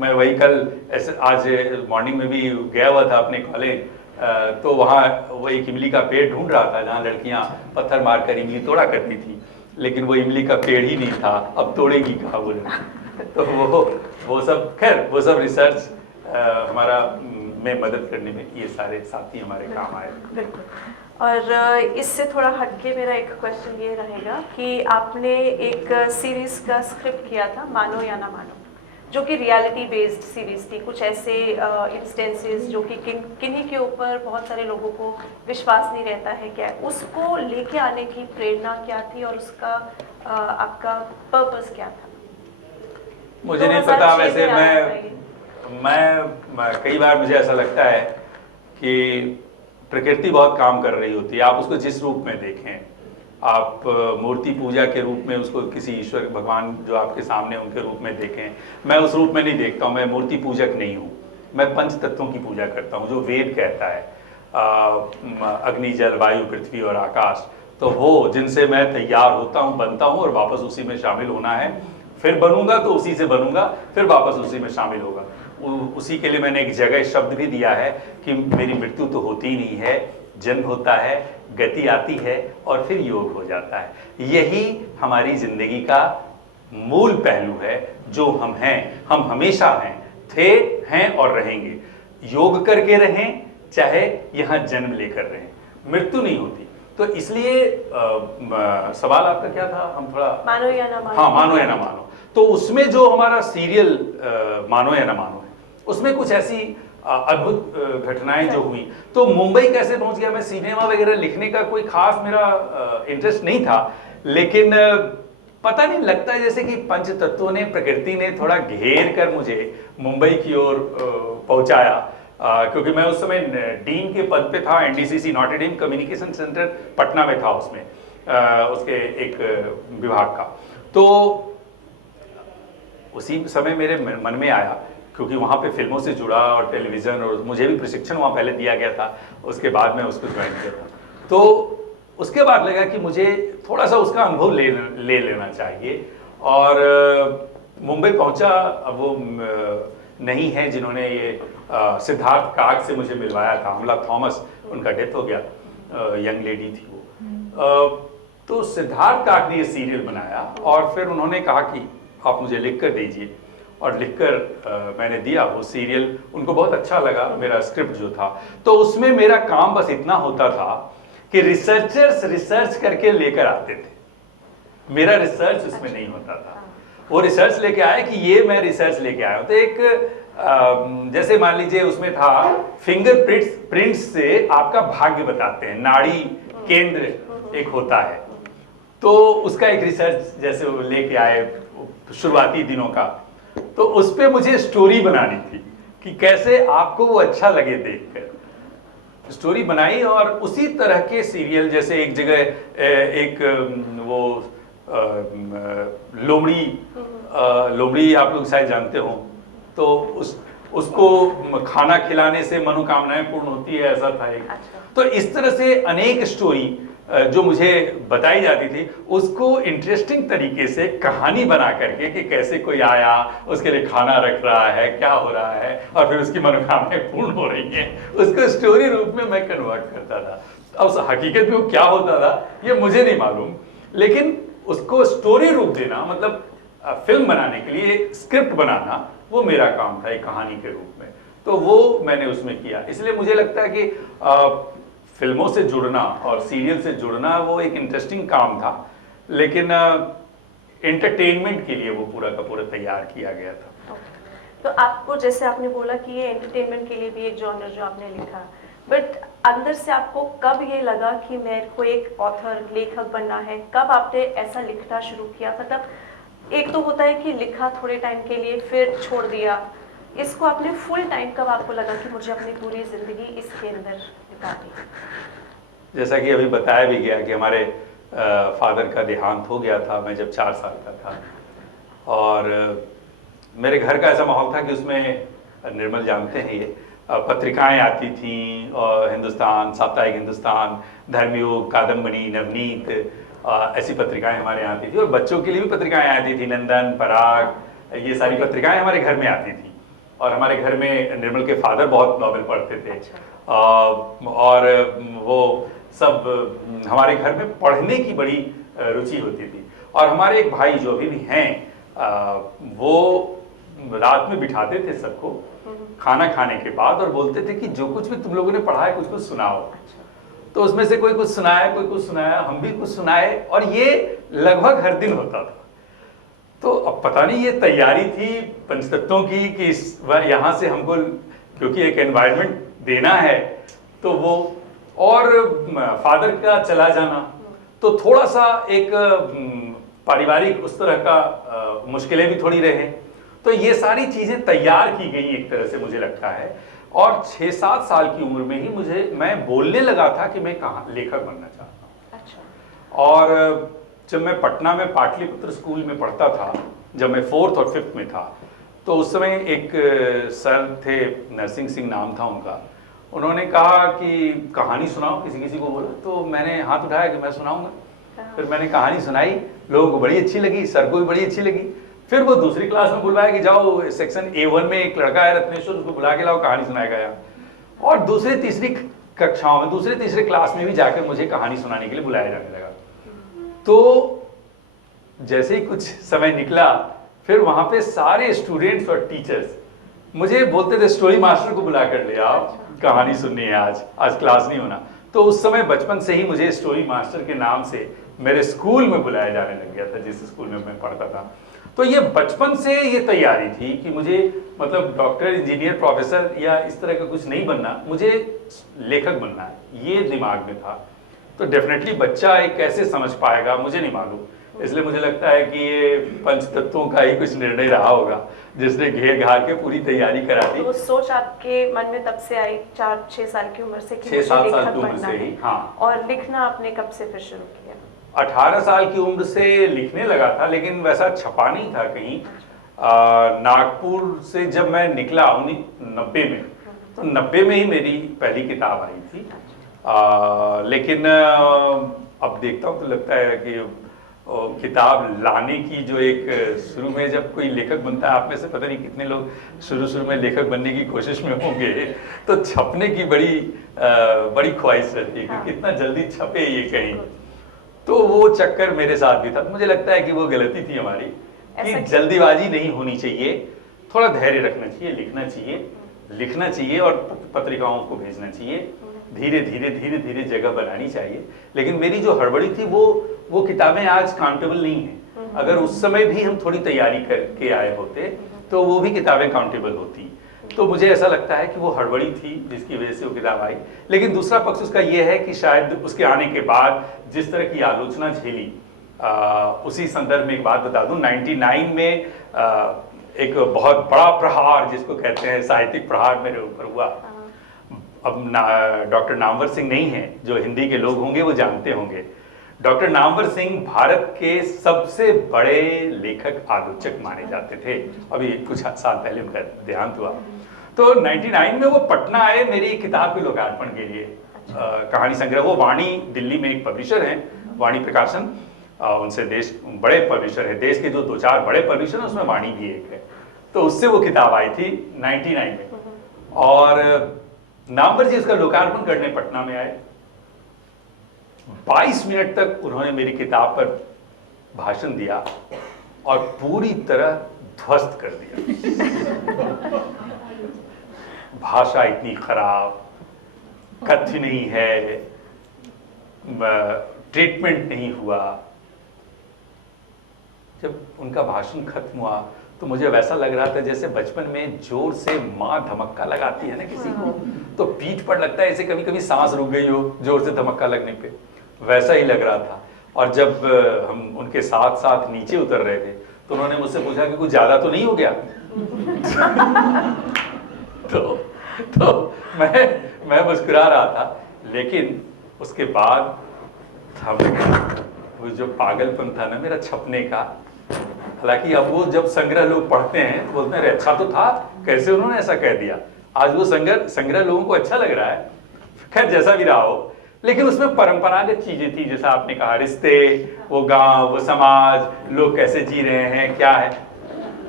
मैं वही कल ऐसे आज मॉर्निंग में भी गया हुआ था अपने कॉलेज, तो वहाँ वो एक इमली का पेड़ ढूंढ रहा था जहाँ लड़कियाँ पत्थर मारकर इमली तोड़ा करती थी, लेकिन वो इमली का पेड़ ही नहीं था, अब तोड़ेगी कहाँ वो लड़की। तो वो सब खैर वो सब रिसर्च हमारा में मदद करने में ये सारे साथी हमारे काम आए। बिल्कुल। और इससे थोड़ा हटके मेरा एक क्वेश्चन ये रहेगा कि आपने एक सीरीज का स्क्रिप्ट किया था, मानो या ना मानो, जो कि रियलिटी बेस्ड सीरीज थी। कुछ ऐसे इंस्टेंसेस जो कि किन्हीं के ऊपर बहुत सारे लोगों को विश्वास नहीं रहता है, क्या उसको लेके आने की प्रेरणा क्या थी और उसका आपका पर्पस क्या था? मुझे नहीं पता, वैसे मैं कई बार मुझे ऐसा लगता है कि प्रकृति बहुत काम कर रही होती है। आप उसको जिस रूप में देखें, आप मूर्ति पूजा के रूप में उसको किसी ईश्वर भगवान जो आपके सामने उनके रूप में देखें, मैं उस रूप में नहीं देखता हूँ। मैं मूर्ति पूजक नहीं हूँ, मैं पंच तत्वों की पूजा करता हूँ जो वेद कहता है, अग्नि जल वायु पृथ्वी और आकाश। तो वो जिनसे मैं तैयार होता हूँ, बनता हूँ और वापस उसी में शामिल होना है, फिर बनूंगा तो उसी से बनूंगा, फिर वापस उसी में शामिल होगा। उसी के लिए मैंने एक जगह शब्द भी दिया है कि मेरी मृत्यु तो होती ही नहीं है, जन्म होता है, गति आती है और फिर योग हो जाता है। यही हमारी जिंदगी का मूल पहलू है जो हम हैं, हम हमेशा हैं, थे, हैं और रहेंगे। योग करके रहें, चाहे यहाँ जन्म लेकर रहें, मृत्यु नहीं होती। तो इसलिए सवाल आपका क्या था? हम थोड़ा मानो या ना मानो। हाँ, मानो या ना मानो। तो उसमें जो हमारा सीरियल मानो या ना मानो है, उसमें कुछ ऐसी अद्भुत घटनाएं जो हुई। तो मुंबई कैसे पहुंच गया, मैं सिनेमा वगैरह लिखने का कोई खास मेरा इंटरेस्ट नहीं था, लेकिन पता नहीं लगता है जैसे कि पंच तत्वों ने, प्रकृति ने थोड़ा घेर कर मुझे मुंबई की ओर पहुंचाया। क्योंकि मैं उस समय डीन के पद पे था, NDCC Notre Dame communication centre Patna में था, उसमें उसके एक विभाग का। तो उसी समय मेरे मन में आया, क्योंकि वहाँ पे फिल्मों से जुड़ा और टेलीविज़न, और मुझे भी प्रशिक्षण वहाँ पहले दिया गया था, उसके बाद मैं उसको ज्वाइन किया। तो उसके बाद लगा कि मुझे थोड़ा सा उसका अनुभव ले लेना चाहिए, और मुंबई पहुँचा। अब वो नहीं है जिन्होंने ये सिद्धार्थ काग से मुझे मिलवाया था, अमला थॉमस, उनका डेथ हो गया, यंग लेडी थी वो। तो सिद्धार्थ काग ने ये सीरियल बनाया और फिर उन्होंने कहा कि आप मुझे लिख कर दीजिए, और लिखकर मैंने दिया वो सीरियल। उनको बहुत अच्छा लगा मेरा स्क्रिप्ट जो था। तो उसमें मेरा काम बस इतना होता था कि रिसर्चर्स रिसर्च करके लेकर आते थे, मेरा रिसर्च उसमें नहीं होता था। वो रिसर्च लेके आए कि ये मैं रिसर्च लेके आया हूँ। तो एक जैसे मान लीजिए उसमें था फिंगर प्रिंट्स से आपका भाग्य बताते हैं, नाड़ी केंद्र एक होता है, तो उसका एक रिसर्च जैसे वो लेके आए शुरुआती दिनों का। तो उस पे मुझे स्टोरी बनानी थी कि कैसे आपको वो अच्छा लगे देखकर। स्टोरी बनाई और उसी तरह के सीरियल, जैसे एक जगह एक वो लोमड़ी आप लोग शायद जानते हो, तो उसको खाना खिलाने से मनोकामनाएं पूर्ण होती है, ऐसा था एक। तो इस तरह से अनेक स्टोरी जो मुझे बताई जाती थी, उसको इंटरेस्टिंग तरीके से कहानी बना करके कि कैसे कोई आया, उसके लिए खाना रख रहा है, क्या हो रहा है, और फिर उसकी मनोकामनाएं पूर्ण हो रही हैं, उसको स्टोरी रूप में मैं कन्वर्ट करता था। अब हकीकत में वो क्या होता था ये मुझे नहीं मालूम, लेकिन उसको स्टोरी रूप देना, मतलब फिल्म बनाने के लिए स्क्रिप्ट बनाना, वो मेरा काम था एक कहानी के रूप में। तो वो मैंने उसमें किया। इसलिए मुझे लगता है कि फिल्मों से जुड़ना और सीरियल से जुड़ना वो एक इंटरेस्टिंग काम था, लेकिन एंटरटेनमेंट के लिए वो पूरा का पूरा तैयार किया गया था। तो आपको, जैसे आपने बोला कि ये एंटरटेनमेंट के लिए भी एक जॉनर जो आपने लिखा, बट अंदर से आपको कब ये लगा कि मेरे को एक ऑथर, लेखक बनना है? कब आपने ऐसा लिखना शुरू किया? मतलब एक तो होता है कि लिखा थोड़े टाइम के लिए फिर छोड़ दिया, इसको आपने फुल टाइम कब आपको लगा कि मुझे अपनी पूरी जिंदगी इसके अंदर बितानी है? जैसा कि अभी बताया भी गया कि हमारे फादर का देहांत हो गया था, मैं जब 4 साल का था, और मेरे घर का ऐसा माहौल था कि उसमें, निर्मल जानते हैं ये, पत्रिकाएं आती थीं, और हिंदुस्तान, साप्ताहिक हिंदुस्तान, धर्मयुग, कादम्बनी, नवनीत, ऐसी पत्रिकाएं हमारे यहाँ आती थी, और बच्चों के लिए भी पत्रिकाएं आती थी, नंदन, पराग, ये सारी पत्रिकाएं हमारे घर में आती थी। और हमारे घर में निर्मल के फादर बहुत नॉवेल पढ़ते थे। और वो सब हमारे घर में पढ़ने की बड़ी रुचि होती थी। और हमारे एक भाई जो अभी भी हैं, वो रात में बिठाते थे सबको खाना खाने के बाद और बोलते थे कि जो कुछ भी तुम लोगों ने पढ़ा है कुछ कुछ सुनाओ। तो उसमें से कोई कुछ सुनाया, कोई कुछ सुनाया, हम भी कुछ सुनाए, और ये लगभग हर दिन होता था। तो अब पता नहीं ये तैयारी थी पंचतत्वों की कि यहाँ से हमको, क्योंकि एक एनवायरनमेंट देना है, तो वो, और फादर का चला जाना, तो थोड़ा सा एक पारिवारिक उस तरह का मुश्किलें भी थोड़ी रहे। तो ये सारी चीज़ें तैयार की गई एक तरह से, मुझे लगता है। और 6-7 साल की उम्र में ही मैं बोलने लगा था कि मैं कहाँ लेखक बनना चाहता हूँ। अच्छा। और जब मैं पटना में पाटलिपुत्र स्कूल में पढ़ता था, जब मैं 4th और 5th में था, तो उस समय एक सर थे, नरसिंह सिंह नाम था उनका, उन्होंने कहा कि कहानी सुनाओ, किसी किसी को बोला। तो मैंने हाथ उठाया कि मैं सुनाऊंगा। फिर मैंने कहानी सुनाई, लोगों को बड़ी अच्छी लगी, सर को भी बड़ी अच्छी लगी। फिर वो दूसरी क्लास में बुलवाया कि जाओ सेक्शन A1 में एक लड़का है रत्नेश्वर, उसको बुला के लाओ, कहानी सुनाएगा यहाँ। और दूसरे तीसरी कक्षाओं में, दूसरे तीसरे क्लास में भी जाकर मुझे कहानी सुनाने के लिए बुलाया जाने लगा। तो जैसे ही कुछ समय निकला, फिर वहां पे सारे स्टूडेंट्स और टीचर्स मुझे बोलते थे स्टोरी मास्टर को बुला कर ले आओ, कहानी सुननी है, आज क्लास नहीं होना। तो उस समय बचपन से ही मुझे स्टोरी मास्टर के नाम से मेरे स्कूल में बुलाया जाने लग गया था, जिस स्कूल में मैं पढ़ता था। तो ये बचपन से ये तैयारी थी कि मुझे, मतलब डॉक्टर, इंजीनियर, प्रोफेसर या इस तरह का कुछ नहीं बनना, मुझे लेखक बनना है, ये दिमाग में था। तो डेफिनेटली बच्चा एक कैसे समझ पाएगा मुझे नहीं मालूम, इसलिए मुझे लगता है कि ये पंचतत्वों का ही कुछ निर्णय रहा होगा जिसने घेर घार के पूरी तैयारी करा दी। तो सोच आपके मन में तब से आई 4-6 साल की उम्र से कि 6-7 साल की उम्र से ही, हाँ। और लिखना आपने कब से फिर शुरू किया? 18 साल की उम्र से लिखने लगा था, लेकिन वैसा छपा नहीं था कहीं। नागपुर से जब मैं निकला 1990 में, तो 90 में ही मेरी पहली किताब आई थी। लेकिन अब देखता हूँ तो लगता है कि किताब लाने की जो एक, शुरू में जब कोई लेखक बनता है, आप में से पता नहीं कितने लोग शुरू में लेखक बनने की कोशिश में होंगे, तो छपने की बड़ी ख्वाहिश रहती है कि कितना जल्दी छपे ये कहीं। तो वो चक्कर मेरे साथ भी था। तो मुझे लगता है कि वो गलती थी हमारी कि जल्दीबाजी नहीं होनी चाहिए, थोड़ा धैर्य रखना चाहिए, लिखना चाहिए और पत्रिकाओं को भेजना चाहिए, धीरे धीरे जगह बनानी चाहिए। लेकिन मेरी जो हड़बड़ी थी वो किताबें आज काउंटेबल नहीं है। अगर उस समय भी हम थोड़ी तैयारी करके आए होते तो वो भी किताबें काउंटेबल होती। तो मुझे ऐसा लगता है कि वो हड़बड़ी थी जिसकी वजह से वो किताब आई। लेकिन दूसरा पक्ष उसका ये है कि शायद उसके आने के बाद जिस तरह की आलोचना झेली, उसी संदर्भ में एक बात बता दूं, 99 में एक बहुत बड़ा प्रहार जिसको कहते हैं साहित्यिक प्रहार मेरे ऊपर हुआ। अब डॉक्टर नामवर सिंह नहीं है, जो हिंदी के लोग होंगे वो जानते होंगे। डॉक्टर नामवर सिंह भारत के सबसे बड़े लेखक आलोचक माने जाते थे। अभी कुछ साल पहले उनका देहांत हुआ। तो 99 में वो पटना आए मेरी किताब के लोकार्पण के लिए, कहानी संग्रह। वो वाणी, दिल्ली में एक पब्लिशर हैं, वाणी प्रकाशन, उनसे बड़े पब्लिशर है, देश के जो 2-4 बड़े पब्लिशर हैं उसमें वाणी भी एक है। तो उससे वो किताब आई थी 99 में, और नामवर जी उसका लोकार्पण करने पटना में आए। 22 मिनट तक उन्होंने मेरी किताब पर भाषण दिया और पूरी तरह ध्वस्त कर दिया। भाषा इतनी खराब, कथ्य नहीं है, ट्रीटमेंट नहीं हुआ। जब उनका भाषण खत्म हुआ तो मुझे वैसा लग रहा था जैसे बचपन में जोर से माँ धमक्का लगाती है ना किसी को, तो पीठ पर लगता है ऐसे कभी कभी सांस रुक गई हो जोर से धमक्का लगने पे, वैसा ही लग रहा था। और जब हम उनके साथ साथ नीचे उतर रहे थे तो उन्होंने मुझसे पूछा कि कुछ ज़्यादा तो नहीं हो गया। तो मैं मुस्कुरा रहा था, लेकिन उसके बाद थम गया वो जो पागलपन था ना मेरा छपने का। हालांकि अब वो जब संग्रह लोग पढ़ते हैं तो बोलते हैं अरे अच्छा तो था, कैसे उन्होंने ऐसा कह दिया। आज वो संग्रह लोगों को अच्छा लग रहा है, खैर जैसा भी रहा हो, लेकिन उसमें परंपरागत चीजें थी, जैसा आपने कहा रिश्ते, वो गांव, वो समाज, लोग कैसे जी रहे हैं, क्या है,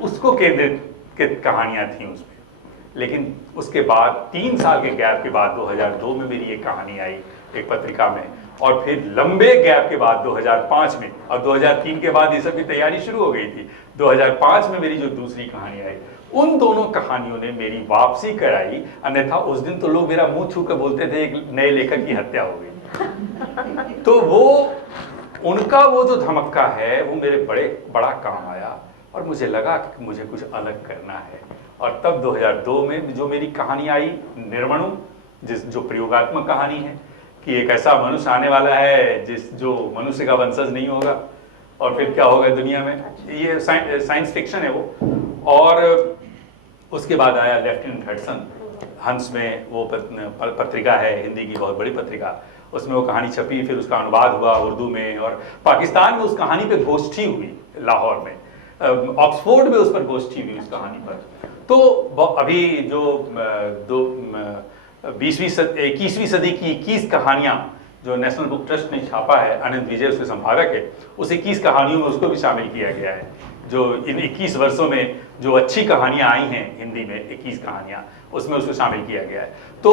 उसको केंद्रित कहानियां थी उसमें। लेकिन उसके बाद 3 साल के गैप के बाद 2002 में मेरी एक कहानी आई एक पत्रिका में, और फिर लंबे गैप के बाद 2005 में, और 2003 के बाद ये सब की तैयारी शुरू हो गई थी। 2005 में मेरी जो दूसरी कहानी आई, उन दोनों कहानियों ने मेरी वापसी कराई। अन्यथा उस दिन तो लोग मेरा मुंह छू कर बोलते थे एक नए लेखक की हत्या हो गई। तो वो उनका वो जो धमक्का है वो मेरे बड़ा काम आया, और मुझे लगा कि मुझे कुछ अलग करना है। और तब 2002 में जो मेरी कहानी आई निर्मणु, जो प्रयोगात्मक कहानी है कि एक ऐसा मनुष्य आने वाला है जो मनुष्य का वंशज नहीं होगा, और फिर क्या होगा दुनिया में, ये साइंस फिक्शन है वो। और उसके बाद आया लेफ्टिनेंट हडसन, हंस में वो पत्रिका है हिंदी की बहुत बड़ी पत्रिका, उसमें वो कहानी छपी, फिर उसका अनुवाद हुआ उर्दू में, और पाकिस्तान में उस कहानी पे गोष्ठी हुई लाहौर में, ऑक्सफोर्ड में उस पर गोष्ठी हुई उस कहानी पर। तो अभी जो 21वीं सदी की 21 कहानियां जो नेशनल बुक ट्रस्ट ने छापा है, आनंद विजय उसके संपादक है, उस 21 कहानियों में उसको भी शामिल किया गया है। जो इन 21 वर्षों में जो अच्छी कहानियां आई हैं हिंदी में, 21 कहानियां, उसमें उसको शामिल किया गया है। तो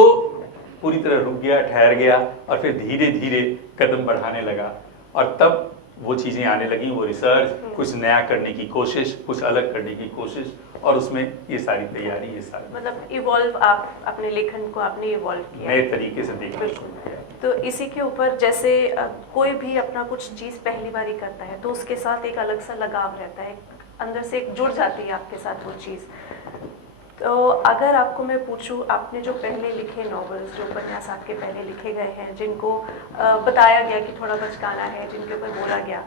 पूरी तरह रुक गया, ठहर गया, और फिर धीरे धीरे कदम बढ़ाने लगा, और तब वो चीज़ें आने लगी, वो रिसर्च, कुछ नया करने की कोशिश, कुछ अलग करने की कोशिश, और उसमें ये सारी तैयारी, ये सारी मतलब इवॉल्व, आप अपने लेखन को आपने इवॉल्व किया नए तरीके से देखना शुरू किया। तो इसी के ऊपर जैसे कोई भी अपना कुछ चीज़ पहली बार ही करता है तो उसके साथ एक अलग सा लगाव रहता है, अंदर से एक जुड़ जाती है आपके साथ वो चीज़। तो अगर आपको मैं पूछूं, आपने जो पहले लिखे नॉवेल्स, जो उपन्यास आपके पहले लिखे गए हैं, जिनको बताया गया कि थोड़ा बचकाना है, जिनके ऊपर बोला गया,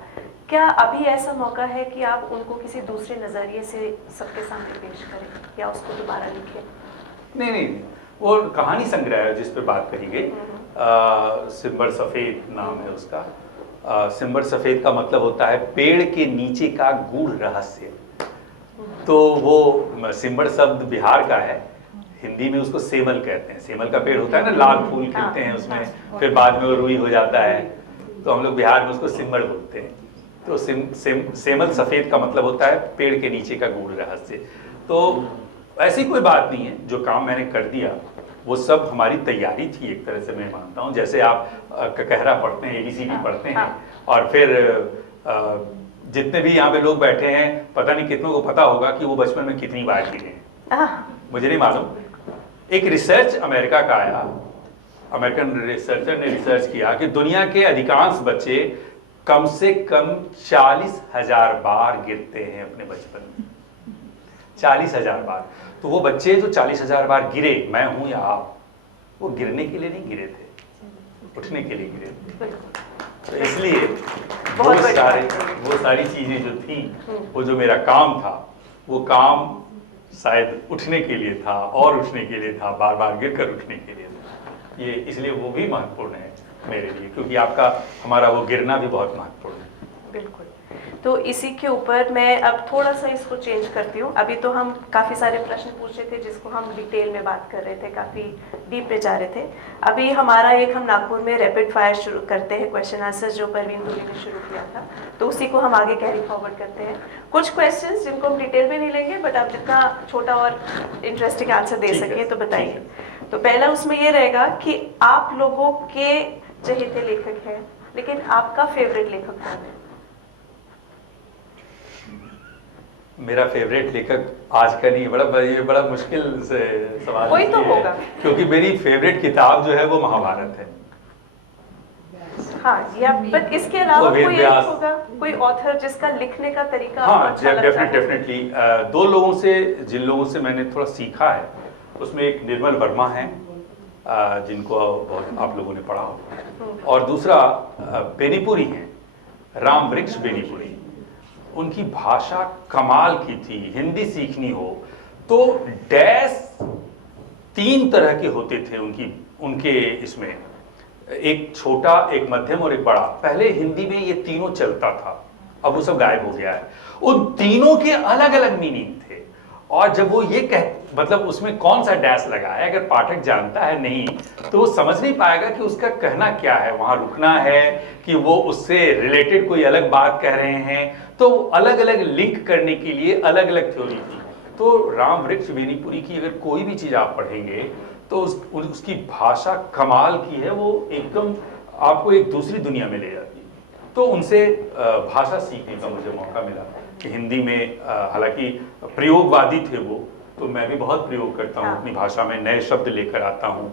क्या अभी ऐसा मौका है कि आप उनको किसी दूसरे नज़रिए से सबके सामने पेश करें या उसको दोबारा लिखें? नहीं, वो कहानी संग्रह है जिस पे बात करी गई, सिम्बर सफ़ेद नाम है उसका। सिम्बर सफ़ेद का मतलब होता है पेड़ के नीचे का गूढ़ रहस्य। तो वो सिम्बर शब्द बिहार का है, हिंदी में उसको सेमल कहते हैं। सेमल का पेड़ होता है ना, लाल फूल खिलते हैं उसमें, फिर बाद में वो रुई हो जाता है, तो हम लोग बिहार में उसको सिम्बर बोलते हैं। तो सेमल सफ़ेद का मतलब होता है पेड़ के नीचे का गूढ़ रहस्य। तो ऐसी कोई बात नहीं है, जो काम मैंने कर दिया वो सब हमारी तैयारी थी एक तरह से, मैं मानता हूँ। जैसे आप कहरा पढ़ते हैं, ABCD पढ़ते हैं, और फिर जितने भी यहाँ पे लोग बैठे हैं, पता नहीं कितनों को पता होगा कि वो बचपन में कितनी बार गिरे हैं, मुझे नहीं मालूम। एक रिसर्च अमेरिका का आया, अमेरिकन रिसर्चर ने रिसर्च किया कि दुनिया के अधिकांश बच्चे कम से कम 40,000 बार गिरते हैं अपने बचपन में, 40,000 बार। तो वो बच्चे जो 40,000 बार गिरे, मैं हूं या आप, वो वो गिरने के लिए नहीं गिरे थे, उठने के लिए गिरे थे। तो इसलिए वो सारी चीजें जो थी, वो जो मेरा काम था, वो काम शायद उठने के लिए था, और उठने के लिए था, बार बार गिर कर उठने के लिए था। ये इसलिए वो भी महत्वपूर्ण है मेरे लिए, क्योंकि हमारा वो गिरना भी बहुत महत्वपूर्ण है। बिल्कुल। तो इसी के ऊपर मैं अब थोड़ा सा इसको चेंज करती हूँ। अभी तो हम काफ़ी सारे प्रश्न पूछ रहे थे जिसको हम डिटेल में बात कर रहे थे, काफ़ी डीप में जा रहे थे। अभी हमारा हम नागपुर में रैपिड फायर शुरू करते हैं, क्वेश्चन आंसर जो परवीन दूरी ने शुरू किया था, तो उसी को हम आगे कैरी फॉरवर्ड करते हैं। कुछ क्वेश्चंस जिनको हम डिटेल में नहीं लेंगे, बट आप जितना छोटा और इंटरेस्टिंग आंसर दे सके तो बताइए। तो पहला उसमें ये रहेगा कि आप लोगों के चहेते लेखक हैं, लेकिन आपका फेवरेट लेखक कौन है? मेरा फेवरेट लेखक आज का नहीं, ये बड़ा मुश्किल से सवाल कोई तो होगा, क्योंकि मेरी फेवरेट किताब जो है वो महाभारत है। हाँ, या बट इसके अलावा कोई एक होगा, कोई ऑथर जिसका लिखने का तरीका हाँ, अच्छा लगता है? डेफिनेटली। दो लोगों से, जिन लोगों से मैंने थोड़ा सीखा है, उसमें एक निर्मल वर्मा है, जिनको बहुत आप लोगों ने पढ़ा हो, और दूसरा बेनीपुरी हैं, राम वृक्ष बेनीपुरी। उनकी भाषा कमाल की थी। हिंदी सीखनी हो तो डैश 3 तरह के होते थे उनके इसमें, एक छोटा, एक मध्यम और एक बड़ा। पहले हिंदी में ये तीनों चलता था, अब वो सब गायब हो गया है। उन तीनों के अलग अलग मीनिंग थे, और जब वो ये मतलब उसमें कौन सा डैश लगा है, अगर पाठक जानता है नहीं तो वो समझ नहीं पाएगा कि उसका कहना क्या है, वहां रुकना है कि वो उससे रिलेटेड कोई अलग बात कह रहे हैं। तो अलग अलग लिंक करने के लिए अलग अलग थ्योरी थी। तो राम वृक्ष बेनीपुरी की अगर कोई भी चीज आप पढ़ेंगे तो उसकी भाषा कमाल की है, वो एकदम आपको एक दूसरी दुनिया में ले जाती है। तो उनसे भाषा सीखने का मुझे मौका मिला कि हिंदी में, हालांकि प्रयोगवादी थे वो, तो मैं भी बहुत प्रयोग करता हूँ अपनी भाषा में, नए शब्द लेकर आता हूँ,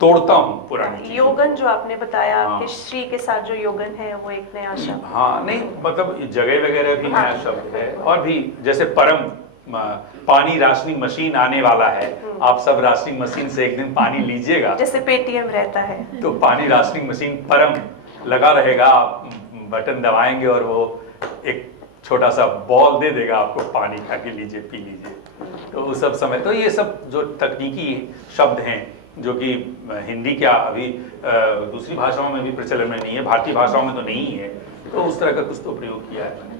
तोड़ता हूँ पुरानी चीज़ों। योगन जो आपने बताया, आपके श्री के साथ जो योगन है वो एक नया शब्द। हाँ, नहीं मतलब जगह वगैरह भी नया शब्द है, और भी जैसे परम, पानी राशनिंग मशीन आने वाला है, आप सब राशनिंग मशीन से एक दिन पानी लीजिएगा, जैसे पेटीएम रहता है तो पानी राशनिंग मशीन परम लगा रहेगा, आप बटन दबाएंगे और वो एक छोटा सा बॉल दे देगा आपको, पानी खा के लीजिए, पी लीजिए। तो उस सब समय, तो ये सब जो तकनीकी शब्द हैं जो कि हिंदी क्या अभी दूसरी भाषाओं में भी प्रचलन में नहीं है, भारतीय भाषाओं में तो नहीं है, तो उस तरह का कुछ तो प्रयोग किया है।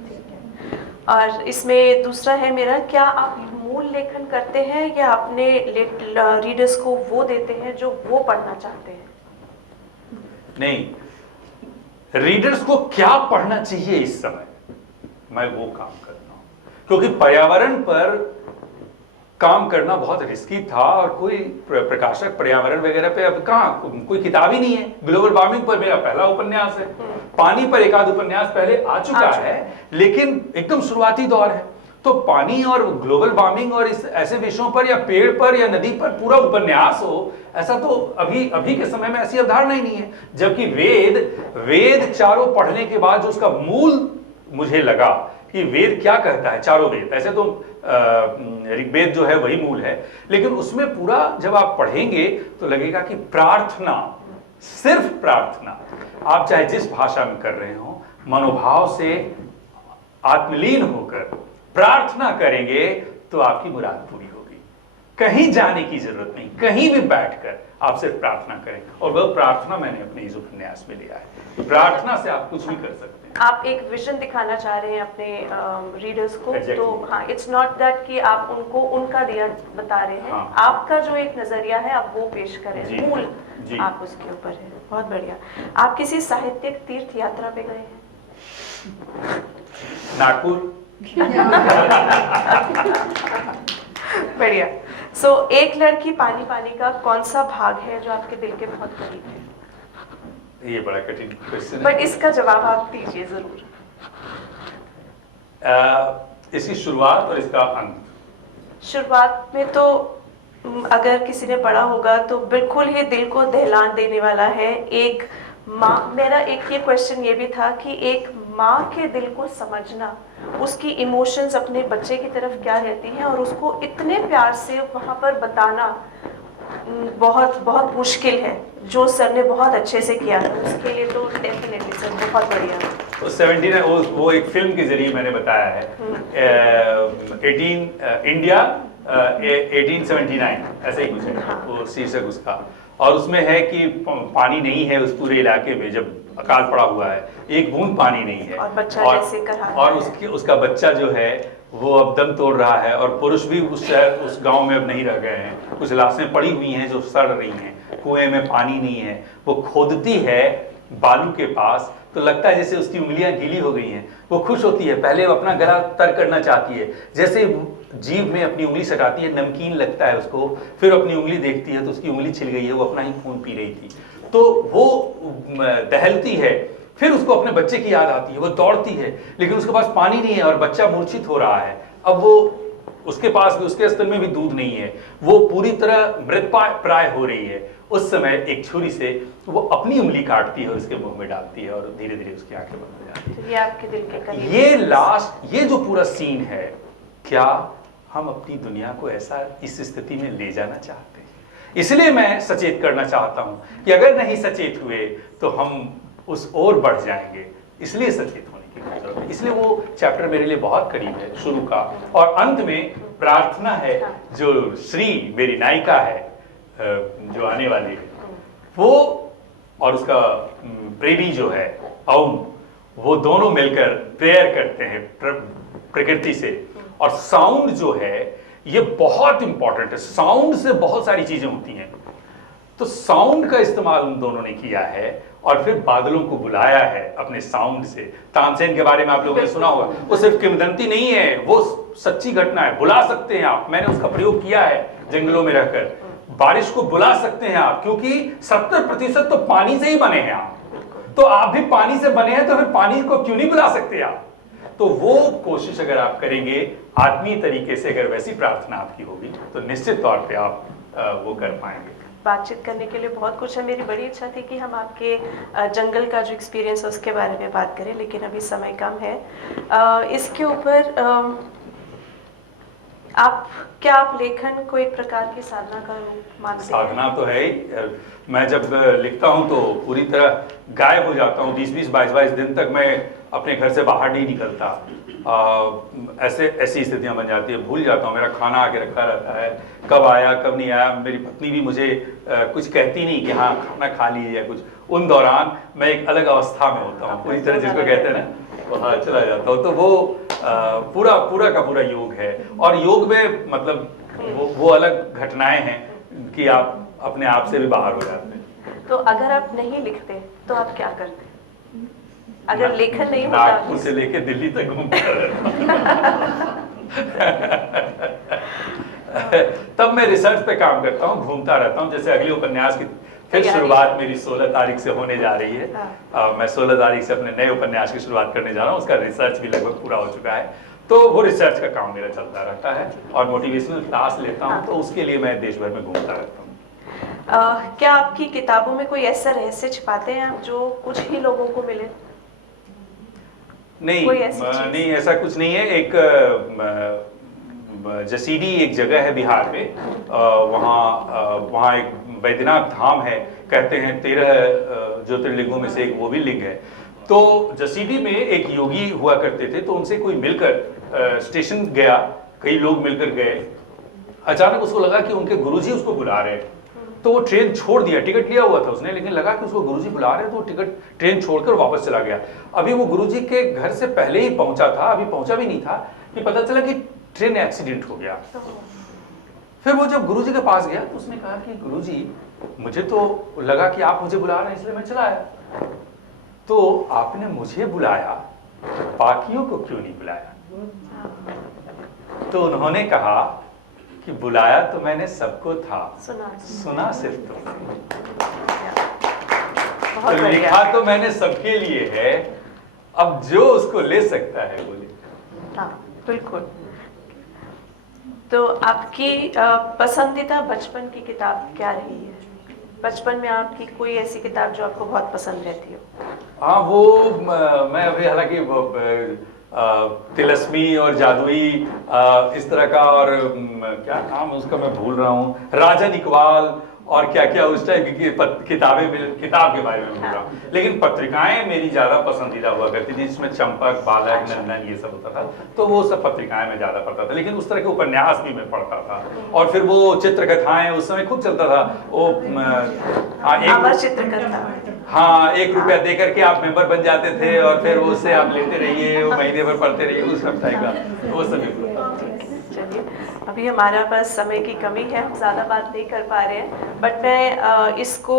और इसमें दूसरा है मेरा, क्या आप मूल लेखन करते हैं या अपने रीडर्स को वो देते हैं जो वो पढ़ना चाहते हैं? नहीं, रीडर्स को क्या पढ़ना चाहिए इस समय, मैं वो काम करता हूं, क्योंकि पर्यावरण पर काम करना बहुत रिस्की था, और कोई प्रकाशक पर्यावरण वगैरह पे अब कहाँ, कोई किताब ही नहीं है। ग्लोबल वार्मिंग पर मेरा पहला उपन्यास है, पानी पर एक आध उपन्यास पहले आ चुका है, लेकिन एकदम शुरुआती दौर है। तो पानी और ग्लोबल वार्मिंग और इस ऐसे विषयों पर या पेड़ पर या नदी पर पूरा उपन्यास हो, ऐसा तो अभी के समय में ऐसी अवधारणा ही नहीं है। जबकि वेद चारों पढ़ने के बाद जो उसका मूल मुझे लगा कि वेद क्या कहता है, चारों वेद, ऐसे तो ऋग्वेद जो है वही मूल है, लेकिन उसमें पूरा जब आप पढ़ेंगे तो लगेगा कि प्रार्थना, सिर्फ प्रार्थना, आप चाहे जिस भाषा में कर रहे हो, मनोभाव से आत्मलीन होकर प्रार्थना करेंगे तो आपकी मुराद पूरी होगी। कहीं जाने की जरूरत नहीं, कहीं भी बैठकर आप सिर्फ प्रार्थना करें, और वह प्रार्थना मैंने अपने इस उपन्यास में लिया है। प्रार्थना से आप कुछ भी कर सकते हैं। आप एक विजन दिखाना चाह रहे हैं अपने रीडर्स को, Exactly. तो हाँ, इट्स नॉट दैट कि आप उनको उनका दिया बता रहे हैं, हाँ। आपका जो एक नजरिया है आप वो पेश करें, जी, मूल जी। आप उसके ऊपर है। बहुत बढ़िया। आप किसी साहित्यिक तीर्थ यात्रा पे गए हैं? नागपुर। बढ़िया। सो एक लड़की पानी पानी का कौन सा भाग है जो आपके दिल के बहुत करीब है? ये बड़ा कठिन क्वेश्चन है, बट इसका जवाब आप दीजिए जरूर। इसकी शुरुआत और इसका अंत। शुरुआत में तो अगर किसी ने पढ़ा होगा तो बिल्कुल ही दिल को दहलान देने वाला है। एक माँ, मेरा एक ये क्वेश्चन ये भी था कि एक माँ के दिल को समझना, उसकी इमोशंस अपने बच्चे की तरफ क्या रहती हैं, और उसको इतने प्यार से वहाँ पर बताना बहुत बहुत मुश्किल है। जो सर ने बहुत अच्छे से किया है, उसके लिए तो डेफिनेटली सर बहुत बढ़िया। तो 79 वो एक फिल्म के जरिए मैंने बताया है, 1879 ऐसे ही कुछ है वो शीर्षक उसका, और उसमें है कि पानी नहीं है उस पूरे इलाके में, जब अकाल पड़ा हुआ है, एक बूंद पानी नहीं है, और बच्चा जैसे कराता और है। उसका बच्चा जो है वो अब दम तोड़ रहा है, और पुरुष भी उस गांव में अब नहीं रह गए हैं, कुछ लाशें पड़ी हुई हैं जो सड़ रही हैं, कुएं में पानी नहीं है। वो खोदती है बालू के पास, तो लगता है जैसे उसकी उंगलियां गीली हो गई हैं। वो खुश होती है, पहले वो अपना गला तर करना चाहती है, जैसे जीभ में अपनी उंगली सटाती है, नमकीन लगता है उसको, फिर अपनी उंगली देखती है तो उसकी उंगली छिल गई है, वो अपना ही खून पी रही थी, तो वो दहलती है। फिर उसको अपने बच्चे की याद आती है, वो दौड़ती है, लेकिन उसके पास पानी नहीं है और बच्चा मूर्छित हो रहा है। अब वो उसके पास भी, उसके स्तन में भी दूध नहीं है, वो पूरी तरह मृतप्राय हो रही है। उस समय एक छुरी से वो अपनी उंगली काटती है और उसके मुंह में डालती है, और धीरे धीरे उसकी आंखें बंद हो जाती तो ये आपके दिल के करीब। है। ये लास्ट, ये जो पूरा सीन है, क्या हम अपनी दुनिया को ऐसा इस स्थिति में ले जाना चाहते हैं? इसलिए मैं सचेत करना चाहता हूं कि अगर नहीं सचेत हुए तो हम उस ओर बढ़ जाएंगे, इसलिए सचेत होने की की जरूरत है। इसलिए वो चैप्टर मेरे लिए बहुत करीब है शुरू का। और अंत में प्रार्थना है, जो श्री मेरी नायिका है जो आने वाली है, वो और उसका प्रेमी जो है ओम, वो दोनों मिलकर प्रेयर करते हैं प्रकृति से। और साउंड जो है ये बहुत इंपॉर्टेंट है, साउंड से बहुत सारी चीजें होती हैं। तो साउंड का इस्तेमाल उन दोनों ने किया है और फिर बादलों को बुलाया है अपने साउंड से। तानसेन के बारे में आप लोगों ने सुना होगा, वो सिर्फ किंवदंती नहीं है, वो सच्ची घटना है। बुला सकते हैं आप, मैंने उसका प्रयोग किया है जंगलों में रहकर। बारिश को बुला सकते हैं आप, क्योंकि 70% तो पानी से ही बने हैं आप। तो आप भी पानी से बने हैं, तो फिर पानी को क्यों नहीं बुला सकते आप? तो वो कोशिश अगर आप करेंगे आत्मीय तरीके से, अगर वैसी प्रार्थना आपकी होगी, तो निश्चित तौर पे आप वो कर पाएंगे। बातचीत करने के लिए बहुत कुछ है। मेरी बड़ी इच्छा थी कि हम आपके जंगल का जो एक्सपीरियंस है उसके बारे में बात करें, लेकिन अभी समय कम है। इसके ऊपर आप लेखन को एक प्रकार की साधना का रूप मानते हैं? साधना तो है ही। मैं जब लिखता हूँ तो पूरी तरह गायब हो जाता हूँ। 20-20, 22-22 दिन तक मैं अपने घर से बाहर नहीं निकलता। ऐसी स्थितियां बन जाती है, भूल जाता हूँ। मेरा खाना आके रखा रहता है, कब आया कब नहीं आया। मेरी पत्नी भी मुझे कुछ कहती नहीं कि हाँ खाना खा लीजिए या कुछ। उन दौरान मैं एक अलग अवस्था में होता हूँ, पूरी तरह जिसको कहते हैं ना, वहाँ चला जाता हूँ। तो वो पूरा का पूरा योग है। और योग में मतलब वो अलग घटनाएं हैं कि आप अपने आप से भी बाहर हो जाते हैं। तो अगर आप नहीं लिखते तो आप क्या करते? अगर लेखन नहीं होता, नागपुर से लेके दिल्ली तक घूमता रहता तब मैं रिसर्च पे काम करता हूँ, घूमता रहता हूँ। जैसे अगले उपन्यास की फिर शुरुआत मेरी 16 तारीख से होने जा रही है। मैं 16 तारीख से अपने नए उपन्यास की शुरुआत करने जा रहा हूँ। उसका रिसर्च भी लगभग पूरा हो चुका है। तो वो रिसर्च का काम मेरा चलता रहता है। और मोटिवेशनल क्लास लेता हूँ, तो उसके लिए मैं देश भर में घूमता रहता हूँ। क्या आपकी किताबों में कोई ऐसा रहस्य छिपाते हैं आप जो कुछ ही लोगों को मिले? नहीं, ऐसा कुछ नहीं है। एक जसीडी एक जगह है बिहार में, वहाँ एक बैद्यनाथ धाम है। कहते हैं 13 ज्योतिर्लिंगों में से एक वो भी लिंग है। तो जसीडी में एक योगी हुआ करते थे, तो उनसे कोई मिलकर स्टेशन गया, कई लोग मिलकर गए। अचानक उसको लगा कि उनके गुरुजी उसको बुला रहे हैं। तो वो ट्रेन छोड़ दिया, टिकट लिया हुआ था उसने, लेकिन लगा कि उसको गुरुजी बुला रहे हैं, तो वो ट्रेन छोड़कर वापस चला गया। अभी वो गुरुजी के घर से पहले ही पहुंचा था, अभी पहुंचा भी नहीं था कि पता चला कि ट्रेन एक्सीडेंट हो गया। फिर वो जब गुरुजी के पास गया तो उसने कहा कि गुरुजी, मुझे तो लगा कि आप मुझे बुला रहे हैं, इसलिए मैं चला आया। तो आपने मुझे बुलाया, बाकियों को क्यों नहीं बुलाया? तो उन्होंने कहा कि बुलाया तो मैंने सबको था, सुना सिर्फ तुमने। तो लिखा तो मैंने सबके लिए है, अब जो उसको ले सकता है वो ले। हाँ, बिल्कुल। तो आपकी पसंदीदा बचपन की किताब क्या रही है? बचपन में आपकी कोई ऐसी किताब जो आपको बहुत पसंद रहती हो? हाँ, वो मैं अभी हालांकि तिलस्मी और जादुई इस तरह का, और क्या नाम है उसका मैं भूल रहा हूँ, राजन इकबाल और क्या क्या उस टाइप की किताबें, किताब के बारे में भूल रहा हूँ। लेकिन पत्रिकाएं मेरी ज्यादा पसंदीदा हुआ करती थी, जिसमें चंपक, बालक, नंदन ये सब होता था। तो वो सब पत्रिकाएं मैं ज्यादा पढ़ता था। लेकिन उस तरह के उपन्यास भी मैं पढ़ता था। और फिर वो चित्रकथाएं उस समय खूब चलता था। वो हाँ, 1 रुपया दे करके आप मेंबर बन जाते थे और फिर उससे आप लेते रहिए, महीने भर पढ़ते रहिए, उस सब टाइप का वो सभी। चलिए, अभी हमारा पास समय की कमी है, हम ज़्यादा बात नहीं कर पा रहे हैं। बट मैं इसको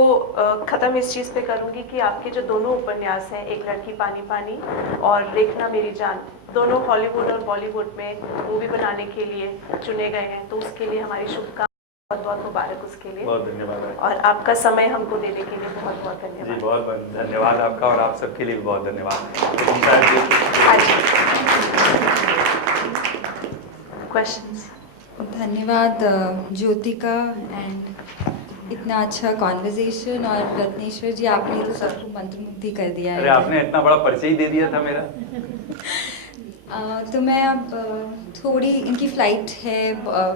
ख़त्म इस चीज़ पे करूँगी कि आपके जो दोनों उपन्यास हैं, एक लड़की पानी पानी और देखना मेरी जान, दोनों हॉलीवुड और बॉलीवुड में मूवी बनाने के लिए चुने गए हैं। तो उसके लिए हमारी शुभकामनाएं, बहुत बहुत मुबारक उसके लिए। बहुत धन्यवाद। और आपका समय हमको देने के लिए बहुत बहुत धन्यवाद। जी, बहुत बहुत धन्यवाद आपका, और आप सबके लिए बहुत धन्यवाद। क्वेश्चंस? धन्यवाद ज्योतिका, एंड इतना अच्छा कॉन्वर्जेशन। और रत्नेश्वर जी, आपने तो सबको मंत्रमुग्ध कर दिया है। अरे, आपने इतना बड़ा परिचय दे दिया था मेरा। तो मैं अब थोड़ी, इनकी फ़्लाइट है,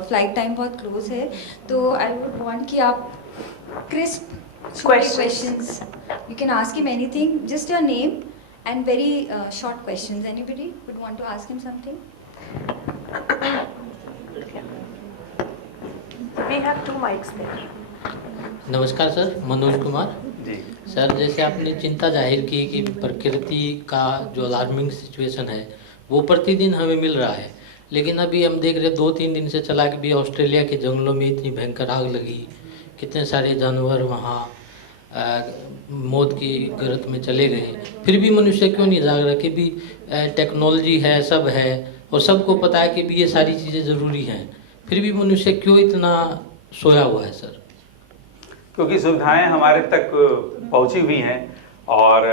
फ्लाइट टाइम बहुत क्लोज है, तो आई वुड वांट कि आप crisp questions, you can ask him anything, just your name And very short questions. Anybody would want to ask him something? We have 2 mics there. नमस्कार sir, Manoj Kumar. जी sir, जैसे आपने चिंता जाहिर की कि प्रकृति का जो अलार्मिंग सिचुएशन है वो प्रतिदिन हमें मिल रहा है, लेकिन अभी हम देख रहे 2-3 दिन से चला कि भी ऑस्ट्रेलिया के जंगलों में इतनी भयंकर आग लगी, कितने सारे जानवर वहाँ मौत की गर्त में चले गए। फिर भी मनुष्य क्यों नहीं जाग रहा कि भी टेक्नोलॉजी है, सब है और सबको पता है कि भी ये सारी चीज़ें ज़रूरी हैं, फिर भी मनुष्य क्यों इतना सोया हुआ है सर? क्योंकि सुविधाएं हमारे तक पहुंची हुई हैं और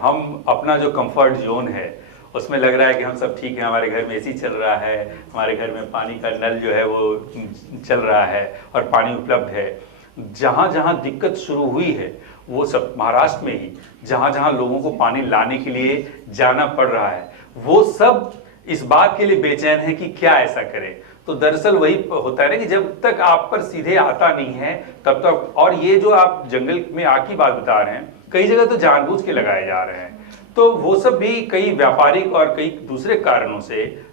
हम अपना जो कंफर्ट जोन है उसमें लग रहा है कि हम सब ठीक है, हमारे घर में एसी चल रहा है, हमारे घर में पानी का नल जो है वो चल रहा है और पानी उपलब्ध है। जहाँ जहाँ दिक्कत शुरू हुई है वो सब महाराष्ट्र में ही, जहाँ जहाँ लोगों को पानी लाने के लिए जाना पड़ रहा है, वो सब इस बात के लिए बेचैन है कि क्या ऐसा करें। तो दरअसल वही होता है ना कि जब तक आप पर सीधे आता नहीं है तब तक, और ये जो आप जंगल में आग की बात बता रहे हैं, कई जगह तो जानबूझ के लगाए जा रहे हैं, तो वो सब भी कई व्यापारिक और कई दूसरे कारणों से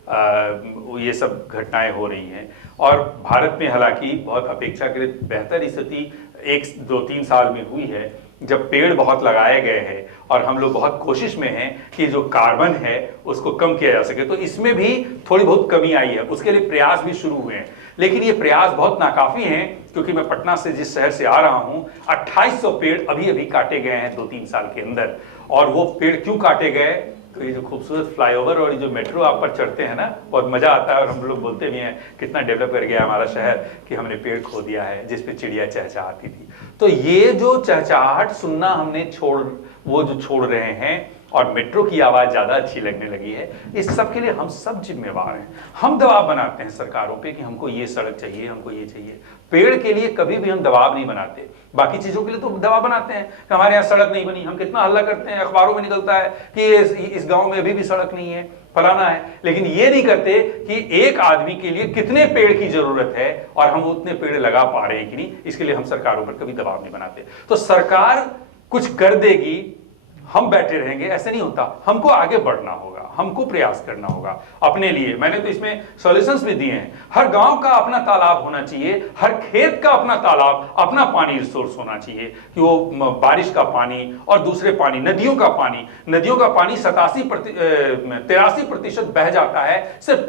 ये सब घटनाएं हो रही हैं। और भारत में हालांकि बहुत अपेक्षाकृत बेहतर स्थिति 1-2-3 साल में हुई है, जब पेड़ बहुत लगाए गए हैं और हम लोग बहुत कोशिश में हैं कि जो कार्बन है उसको कम किया जा सके। तो इसमें भी थोड़ी बहुत कमी आई है, उसके लिए प्रयास भी शुरू हुए हैं, लेकिन ये प्रयास बहुत नाकाफी हैं, क्योंकि मैं पटना से जिस शहर से आ रहा हूँ 2800 पेड़ अभी अभी काटे गए हैं 2-3 साल के अंदर। और वो पेड़ क्यों काटे गए? तो ये जो खूबसूरत फ्लाईओवर और ये जो मेट्रो आप पर चढ़ते हैं ना, बहुत मजा आता है और हम लोग बोलते भी हैं कितना डेवलप कर गया हमारा शहर कि हमने पेड़ खो दिया है जिस पे चिड़िया चहचहाती थी। तो ये जो चहचहाहट सुनना हमने छोड़ रहे हैं और मेट्रो की आवाज ज्यादा अच्छी लगने लगी है, इस सब के लिए हम सब जिम्मेवार हैं। हम दबाव बनाते हैं सरकारों पे कि हमको ये सड़क चाहिए, हमको ये चाहिए। पेड़ के लिए कभी भी हम दबाव नहीं बनाते, बाकी चीजों के लिए तो दबाव बनाते हैं कि हमारे यहाँ सड़क नहीं बनी, हम कितना हल्ला करते हैं, अखबारों में निकलता है कि इस गांव में अभी भी सड़क नहीं है, फलाना है, लेकिन ये नहीं करते कि एक आदमी के लिए कितने पेड़ की जरूरत है और हम उतने पेड़ लगा पा रहे हैं कि नहीं। इसके लिए हम सरकारों पर कभी दबाव नहीं बनाते। तो सरकार कुछ कर देगी, हम बैठे रहेंगे, ऐसे नहीं होता। हमको आगे बढ़ना होगा, हमको प्रयास करना होगा अपने लिए। मैंने तो इसमें सॉल्यूशंस भी दिए हैं। हर गांव का अपना तालाब होना चाहिए, हर खेत का अपना तालाब, अपना पानी रिसोर्स होना चाहिए कि वो बारिश का पानी और दूसरे पानी, नदियों का पानी 83% बह जाता है, सिर्फ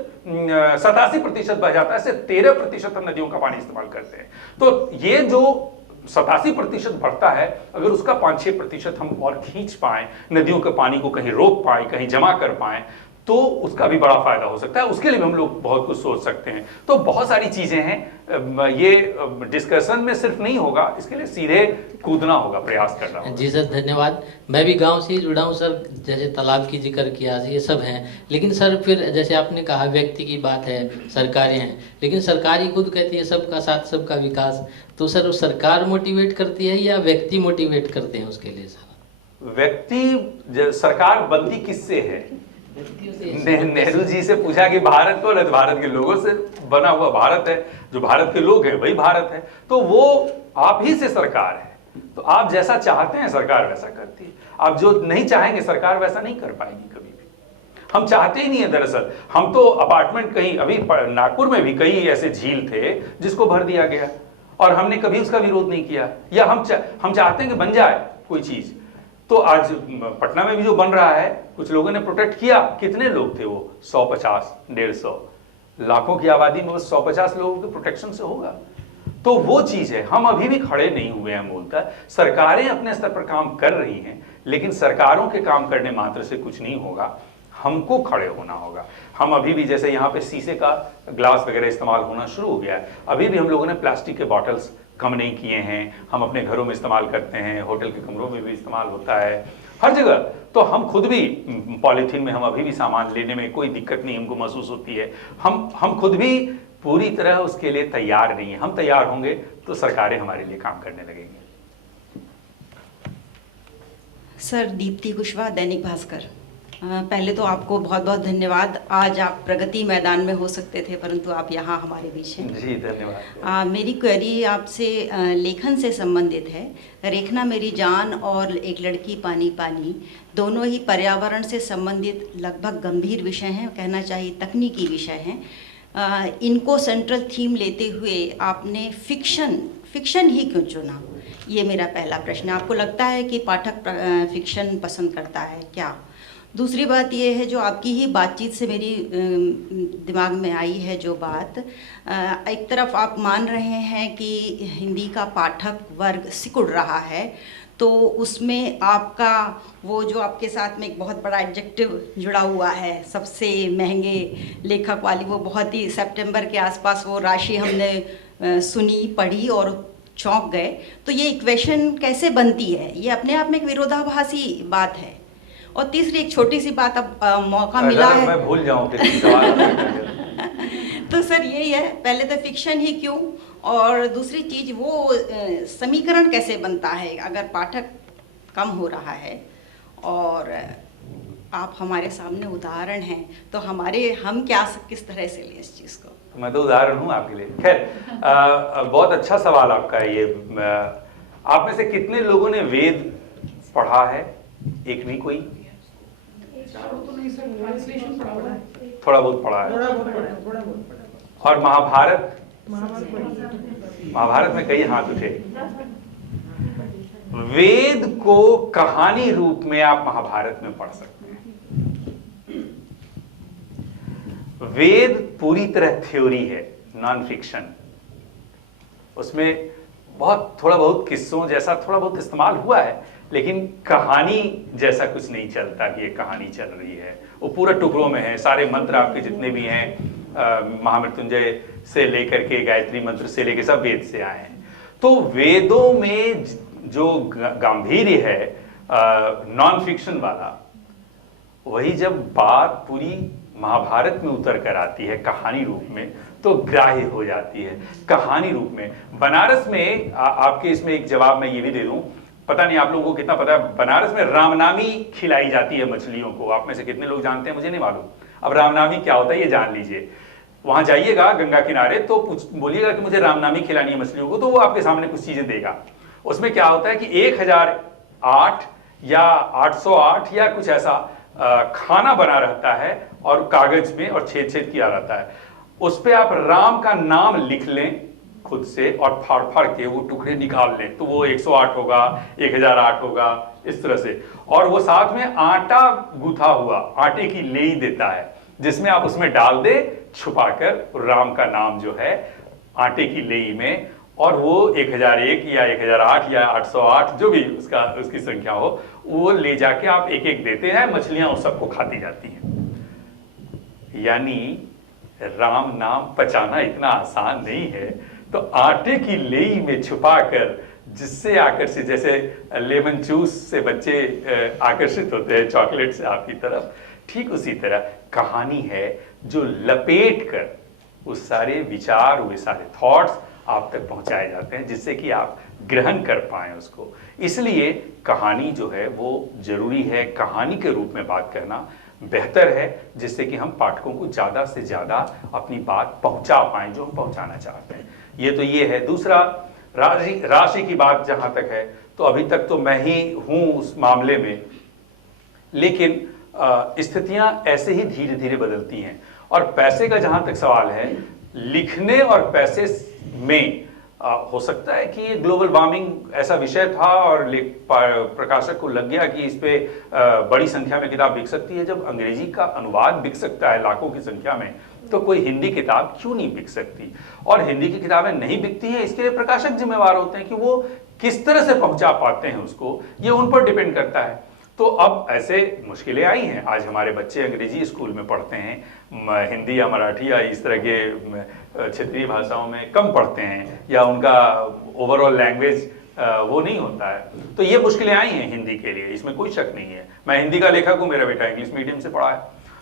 87% बह जाता है, सिर्फ 13% हम नदियों का पानी इस्तेमाल करते हैं। तो ये जो 87% बढ़ता है, अगर उसका 5-6% हम और खींच पाएं, नदियों के पानी को कहीं रोक पाएं, कहीं जमा कर पाएं, तो उसका भी बड़ा फायदा हो सकता है। उसके लिए भी हम लोग बहुत कुछ सोच सकते हैं। तो बहुत सारी चीजें हैं, ये डिस्कशन में सिर्फ नहीं होगा, इसके लिए सीधे कूदना होगा, प्रयास करना होगा। जी सर, धन्यवाद। मैं भी गांव से ही जुड़ा हूं सर, जैसे तालाब की जिक्र किया, ये सब हैं, लेकिन सर फिर जैसे आपने कहा व्यक्ति की बात है, सरकारें हैं, लेकिन सरकार ही खुद कहती है सबका साथ सबका विकास। तो सर सरकार मोटिवेट करती है या व्यक्ति मोटिवेट करते हैं उसके लिए सर? व्यक्ति, सरकार बनती किससे है? नेहरू जी से पूछा कि भारत कौन है? भारत के लोगों से बना हुआ भारत है, जो भारत के लोग हैं वही भारत है। तो वो आप ही से सरकार है। तो आप जैसा चाहते हैं सरकार वैसा करती है, आप जो नहीं चाहेंगे सरकार वैसा नहीं कर पाएगी कभी भी। हम चाहते ही नहीं है दरअसल। हम तो अपार्टमेंट, कहीं अभी नागपुर में भी कई ऐसे झील थे जिसको भर दिया गया और हमने कभी उसका विरोध नहीं किया, या हम चाहते हैं कि बन जाए कोई चीज। तो आज पटना में भी जो बन रहा है, कुछ लोगों ने प्रोटेक्ट किया। कितने लोग थे वो? 150, 150 लाखों की आबादी में बस 150 लोगों के प्रोटेक्शन से होगा। तो वो चीज है, हम अभी भी खड़े नहीं हुए हैं मूलतः। सरकारें अपने स्तर पर काम कर रही हैं, लेकिन सरकारों के काम करने मात्र से कुछ नहीं होगा, हमको खड़े होना होगा। हम अभी भी, जैसे यहाँ पे शीशे का ग्लास वगैरह इस्तेमाल होना शुरू हो गया है, अभी भी हम लोगों ने प्लास्टिक के बॉटल्स कम नहीं किए हैं। हम अपने घरों में इस्तेमाल करते हैं, होटल के कमरों में भी इस्तेमाल होता है, हर जगह। तो हम खुद भी पॉलीथीन में, हम अभी भी सामान लेने में कोई दिक्कत नहीं हमको महसूस होती है। हम खुद भी पूरी तरह उसके लिए तैयार नहीं है। हम तैयार होंगे तो सरकारें हमारे लिए काम करने लगेंगी। सर, दीप्ति कुशवाहा, दैनिक भास्कर। पहले तो आपको बहुत बहुत धन्यवाद। आज आप प्रगति मैदान में हो सकते थे परंतु आप यहाँ हमारे बीच हैं। जी धन्यवाद। मेरी क्वेरी आपसे लेखन से संबंधित है। रेखना मेरी जान और एक लड़की पानी पानी दोनों ही पर्यावरण से संबंधित लगभग गंभीर विषय हैं, कहना चाहिए तकनीकी विषय हैं। इनको सेंट्रल थीम लेते हुए आपने फिक्शन ही क्यों चुना? ये मेरा पहला प्रश्न। आपको लगता है कि पाठक फिक्शन पसंद करता है क्या? दूसरी बात ये है, जो आपकी ही बातचीत से मेरी दिमाग में आई है जो बात, एक तरफ आप मान रहे हैं कि हिंदी का पाठक वर्ग सिकुड़ रहा है, तो उसमें आपका वो जो आपके साथ में एक बहुत बड़ा एडजेक्टिव जुड़ा हुआ है, सबसे महंगे लेखक वाली, वो बहुत ही सितंबर के आसपास वो राशि हमने सुनी पढ़ी और चौंक गए। तो ये इक्वेशन कैसे बनती है? ये अपने आप में एक विरोधाभासी बात है। और तीसरी एक छोटी सी बात, अब मौका मिला है, मैं भूल जाऊं कि सवाल तो सर यही है, पहले तो फिक्शन ही क्यों, और दूसरी चीज वो समीकरण कैसे बनता है अगर पाठक कम हो रहा है और आप हमारे सामने उदाहरण हैं, तो हम किस तरह से लें इस चीज़ को? मैं तो उदाहरण हूँ आपके लिए। खैर, बहुत अच्छा सवाल आपका ये। आप में से कितने लोगों ने वेद पढ़ा है? एक नहीं कोई? थोड़ा बहुत पढ़ा है। और महाभारत? महाभारत में कई हाथ उठे। वेद को कहानी रूप में आप महाभारत में पढ़ सकते हैं। वेद पूरी तरह थ्योरी है, नॉन फिक्शन। उसमें थोड़ा बहुत किस्सों जैसा थोड़ा बहुत इस्तेमाल हुआ है, लेकिन कहानी जैसा कुछ नहीं चलता कि ये कहानी चल रही है। वो पूरा टुकड़ों में है। सारे मंत्र आपके जितने भी हैं, महामृत्युंजय से लेकर के गायत्री मंत्र से लेकर सब वेद से आए हैं। तो वेदों में जो गांधीर्य है नॉन फिक्शन वाला, वही जब बात पूरी महाभारत में उतर कर आती है कहानी रूप में, तो ग्राह्य हो जाती है कहानी रूप में। बनारस में आपके इसमें एक जवाब मैं ये भी दे दूं, पता नहीं आप लोगों को कितना पता है, बनारस में रामनामी खिलाई जाती है मछलियों को। आप में से कितने लोग जानते हैं मुझे नहीं मालूम। अब रामनामी क्या होता है ये जान लीजिए। वहां जाइएगा गंगा किनारे तो बोलिएगा कि मुझे रामनामी खिलानी है मछलियों को, तो वो आपके सामने कुछ चीजें देगा। उसमें क्या होता है कि 1008 या 808 या कुछ ऐसा खाना बना रहता है और कागज में और छेद छेद किया रहता है। उस पर आप राम का नाम लिख लें खुद से और फाड़ फाड़ के वो टुकड़े निकाल लें, तो वो 108 होगा, 1008 होगा, इस तरह से। और वो साथ में आटा गूथा हुआ आटे की लेई देता है, जिसमें आप उसमें डाल दे छुपाकर राम का नाम जो है आटे की लेई में, और वो 1001 या 1008 या 808 जो भी उसकी संख्या हो, वो ले जाके आप एक एक देते हैं, मछलियां उस सबको खाती जाती हैं। यानी राम नाम पचाना इतना आसान नहीं है। तो आटे की लेई में छुपाकर, जिससे आकर्षित, जैसे लेमन जूस से बच्चे आकर्षित होते हैं चॉकलेट से आपकी तरफ, ठीक उसी तरह कहानी है जो लपेट कर उस सारे विचार, वे सारे थॉट्स आप तक पहुंचाए जाते हैं, जिससे कि आप ग्रहण कर पाएं उसको। इसलिए कहानी जो है वो जरूरी है, कहानी के रूप में बात करना बेहतर है, जिससे कि हम पाठकों को ज़्यादा से ज़्यादा अपनी बात पहुंचा पाएं जो हम पहुंचाना चाहते हैं। ये है। दूसरा, राशि की बात जहां तक है, तो अभी तक तो मैं ही हूं उस मामले में, लेकिन स्थितियां ऐसे ही धीरे धीरे बदलती हैं। और पैसे का जहां तक सवाल है, लिखने और पैसे में हो सकता है कि ये ग्लोबल वार्मिंग ऐसा विषय था और प्रकाशक को लग गया कि इस पे बड़ी संख्या में किताब बिक सकती है। जब अंग्रेजी का अनुवाद बिक सकता है लाखों की संख्या में, तो कोई हिंदी किताब क्यों नहीं बिक सकती? और हिंदी की किताबें नहीं बिकती हैं, इसके लिए प्रकाशक जिम्मेवार होते हैं कि वो किस तरह से पहुंचा पाते हैं उसको, ये उन पर डिपेंड करता है। तो अब ऐसे मुश्किलें आई हैं। आज हमारे बच्चे अंग्रेजी स्कूल में पढ़ते हैं, हिंदी या मराठी या इस तरह के क्षेत्रीय भाषाओं में कम पढ़ते हैं, या उनका ओवरऑल लैंग्वेज वो नहीं होता है। तो ये मुश्किलें आई हैं हिंदी के लिए, इसमें कोई शक नहीं है। मैं हिंदी का लेखक हूँ, मेरा बेटा इंग्लिश मीडियम से पढ़ा है,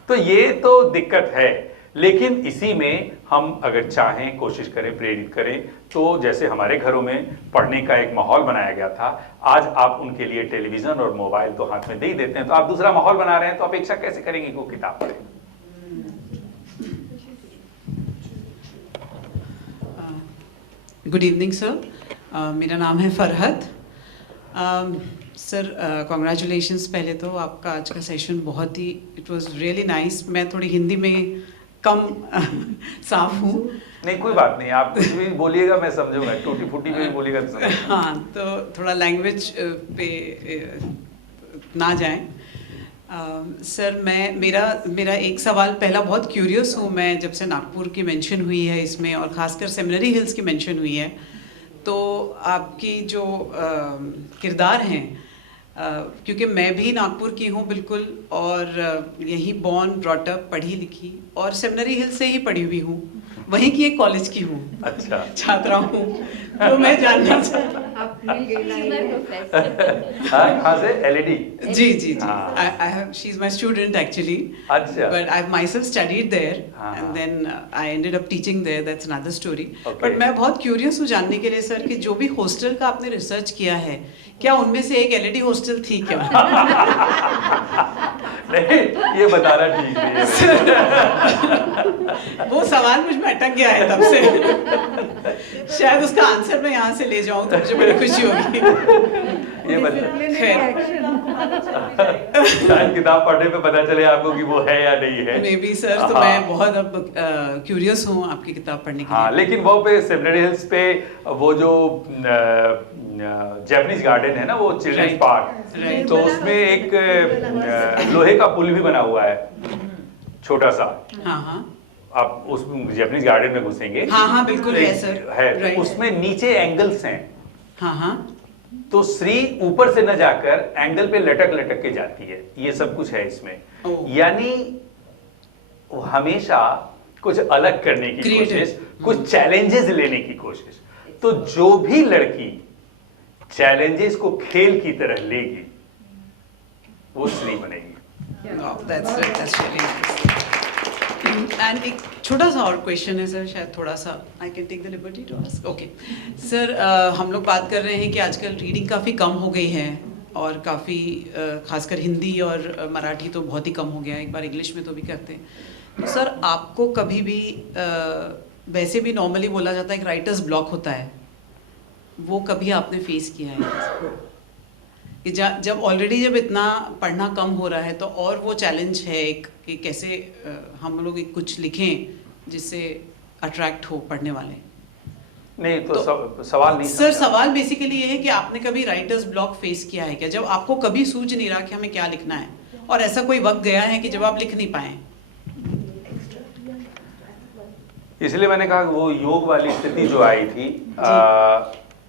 तो ये तो दिक्कत है। लेकिन इसी में हम अगर चाहें, कोशिश करें, प्रेरित करें, तो जैसे हमारे घरों में पढ़ने का एक माहौल बनाया गया था, आज आप उनके लिए टेलीविजन और मोबाइल तो हाथ में दे ही देते हैं, तो आप दूसरा माहौल बना रहे हैं, तो अपेक्षा कैसे करेंगे कि वो किताब पढ़ें? गुड इवनिंग सर, मेरा नाम है फरहत। सर कॉन्ग्रेचुलेशंस पहले तो, आपका आज का सेशन बहुत ही, इट वाज रियली नाइस। मैं थोड़ी हिंदी में कम साफ हूँ। नहीं, कोई बात नहीं, आप कुछ भी बोलिएगा मैं समझूंगा, टूटी फूटी में भी बोलिएगा तो समझूंगा। हाँ, तो थोड़ा लैंग्वेज पे ना जाएं। सर मेरा एक सवाल, पहला बहुत क्यूरियस हूँ मैं, जब से नागपुर की मेंशन हुई है इसमें और ख़ासकर सेमिनरी हिल्स की मेंशन हुई है, तो आपकी जो किरदार हैं, क्योंकि मैं भी नागपुर की हूँ बिल्कुल, और यहीं बॉर्न ब्रॉट अप, पढ़ी लिखी, और सेमिनरी हिल्स से ही पढ़ी हुई हूँ, वहीं की एक कॉलेज की हूँ, अच्छा, छात्रा हूँ। तो मैं जानना चाहता कहाँ से? एलईडी? जी जी जी, हाँ। I have, she's my student actually, अच्छा, but I've myself studied there, हाँ, and then I ended up teaching there. That's another story. Okay. But मैं बहुत क्यूरियस हूँ जानने के लिए सर कि जो भी हॉस्टल का आपने रिसर्च किया है, क्या उनमें से एक एलईडी हॉस्टल थी क्या? नहीं, ये बताना ठीक नहीं है। वो सवाल मुझ में अटक गया है तब से। शायद उसका आंसर मैं यहाँ से ले जाऊँ तो मुझे बड़ी खुशी होगी। ये बता, खैर, शायद किताब पढ़ने पे पता चले आपको कि वो है या नहीं है। मे बी सर, तो हाँ। मैं बहुत अब क्यूरियस हूँ आपकी किताब पढ़ने के हाँ, लिए। लेकिन वो पे सेमिनरी हिल्स पे वो जो जैपनीज गार्डन है ना, वो चिल्ड्रंस Right. Park, Right. तो उसमें एक लोहे का पुल भी बना हुआ है, छोटा सा। हाँ हाँ आप उस जैपनीज गार्डन में घुसेंगे, हाँ हाँ, बिल्कुल तो है एक सर। है, Right. उसमें नीचे एंगल्स हैं, हाँ हाँ, तो श्री ऊपर से न जाकर एंगल पे लटक लटक के जाती है। ये सब कुछ है इसमें, यानी वो हमेशा कुछ अलग करने की Creative. कोशिश, कुछ चैलेंजेस लेने की कोशिश। तो जो भी लड़की चैलेंजेस को खेल की तरह लेगी, वो श्री बनेगी। that's really nice. And एक छोटा सा और क्वेश्चन है सर, शायद थोड़ा सा I can take the liberty to ask. Okay sir, हम लोग बात कर रहे हैं कि आजकल रीडिंग काफ़ी कम हो गई है, और काफ़ी खासकर हिंदी और मराठी तो बहुत ही कम हो गया है, एक बार इंग्लिश में तो भी करते हैं। तो सर आपको कभी भी वैसे भी नॉर्मली बोला जाता है कि राइटर्स ब्लॉक होता है, वो कभी आपने फेस किया है कि जब ऑलरेडी जब इतना पढ़ना कम हो रहा है, तो और वो चैलेंज है एक कि कैसे हम लोग एक कुछ लिखें जिससे अट्रैक्ट हो पढ़ने वाले? नहीं तो सवाल नहीं सर, समझा। सवाल बेसिकली ये है कि आपने कभी राइटर्स ब्लॉक फेस किया है क्या, जब आपको कभी सूझ नहीं रहा कि हमें क्या लिखना है, और ऐसा कोई वक्त गया है कि जब आप लिख नहीं पाए? इसलिए मैंने कहा कि वो योग वाली स्थिति जो आई थी,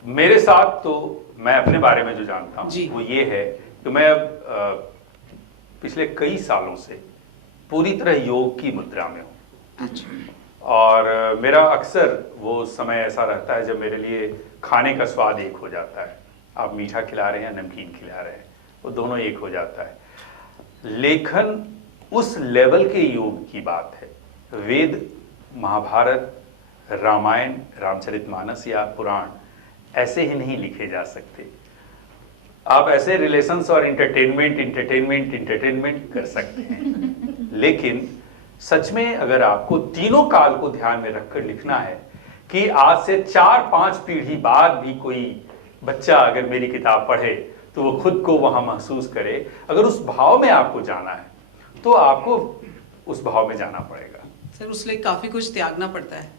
मेरे साथ, तो मैं अपने बारे में जो जानता हूँ वो ये है कि मैं अब पिछले कई सालों से पूरी तरह योग की मुद्रा में हूँ। अच्छा। और मेरा अक्सर वो समय ऐसा रहता है जब मेरे लिए खाने का स्वाद एक हो जाता है। आप मीठा खिला रहे हैं या नमकीन खिला रहे हैं, वो दोनों एक हो जाता है। लेखन उस लेवल के योग की बात है। वेद, महाभारत, रामायण, रामचरितमानस या पुराण ऐसे ही नहीं लिखे जा सकते। आप ऐसे रिलेशंस और इंटरटेनमेंट कर सकते हैं, लेकिन सच में अगर आपको तीनों काल को ध्यान में रखकर लिखना है कि आज से 4-5 पीढ़ी बाद भी कोई बच्चा अगर मेरी किताब पढ़े तो वो खुद को वहां महसूस करे, अगर उस भाव में आपको जाना है तो आपको उस भाव में जाना पड़ेगा। सर, उसके लिए काफी कुछ त्यागना पड़ता है।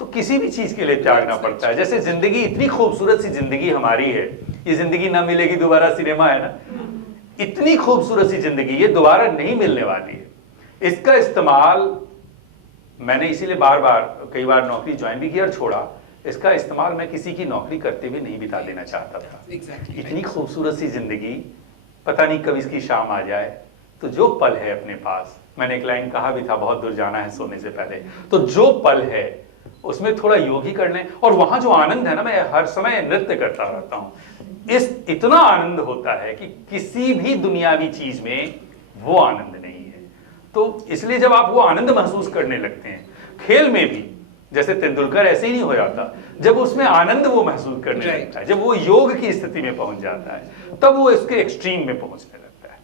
तो किसी भी चीज के लिए त्यागना पड़ता है। जैसे जिंदगी, इतनी खूबसूरत सी जिंदगी हमारी है, ये जिंदगी ना मिलेगी दोबारा, सिनेमा है ना, इतनी खूबसूरत सी जिंदगी ये दोबारा नहीं मिलने वाली है। इसका इस्तेमाल मैंने इसीलिए कई बार नौकरी ज्वाइन भी किया और छोड़ा। इसका इस्तेमाल मैं किसी की नौकरी करते हुए नहीं बिता देना चाहता था। Exactly. इतनी खूबसूरत सी जिंदगी, पता नहीं कब इसकी शाम आ जाए। तो जो पल है अपने पास, मैंने एक लाइन कहा भी था, बहुत दूर जाना है सोने से पहले, तो जो पल है उसमें थोड़ा योग ही कर लें। और वहां जो आनंद है ना, मैं हर समय नृत्य करता रहता हूं। इतना आनंद होता है कि किसी भी दुनियावी चीज में वो आनंद नहीं है। तो इसलिए जब आप वो आनंद महसूस करने लगते हैं, खेल में भी जैसे तेंदुलकर ऐसे ही नहीं हो जाता, जब उसमें आनंद वो महसूस करने लगता है, जब वो योग की स्थिति में पहुंच जाता है, तब वो इसके एक्सट्रीम में पहुंचने लगता है।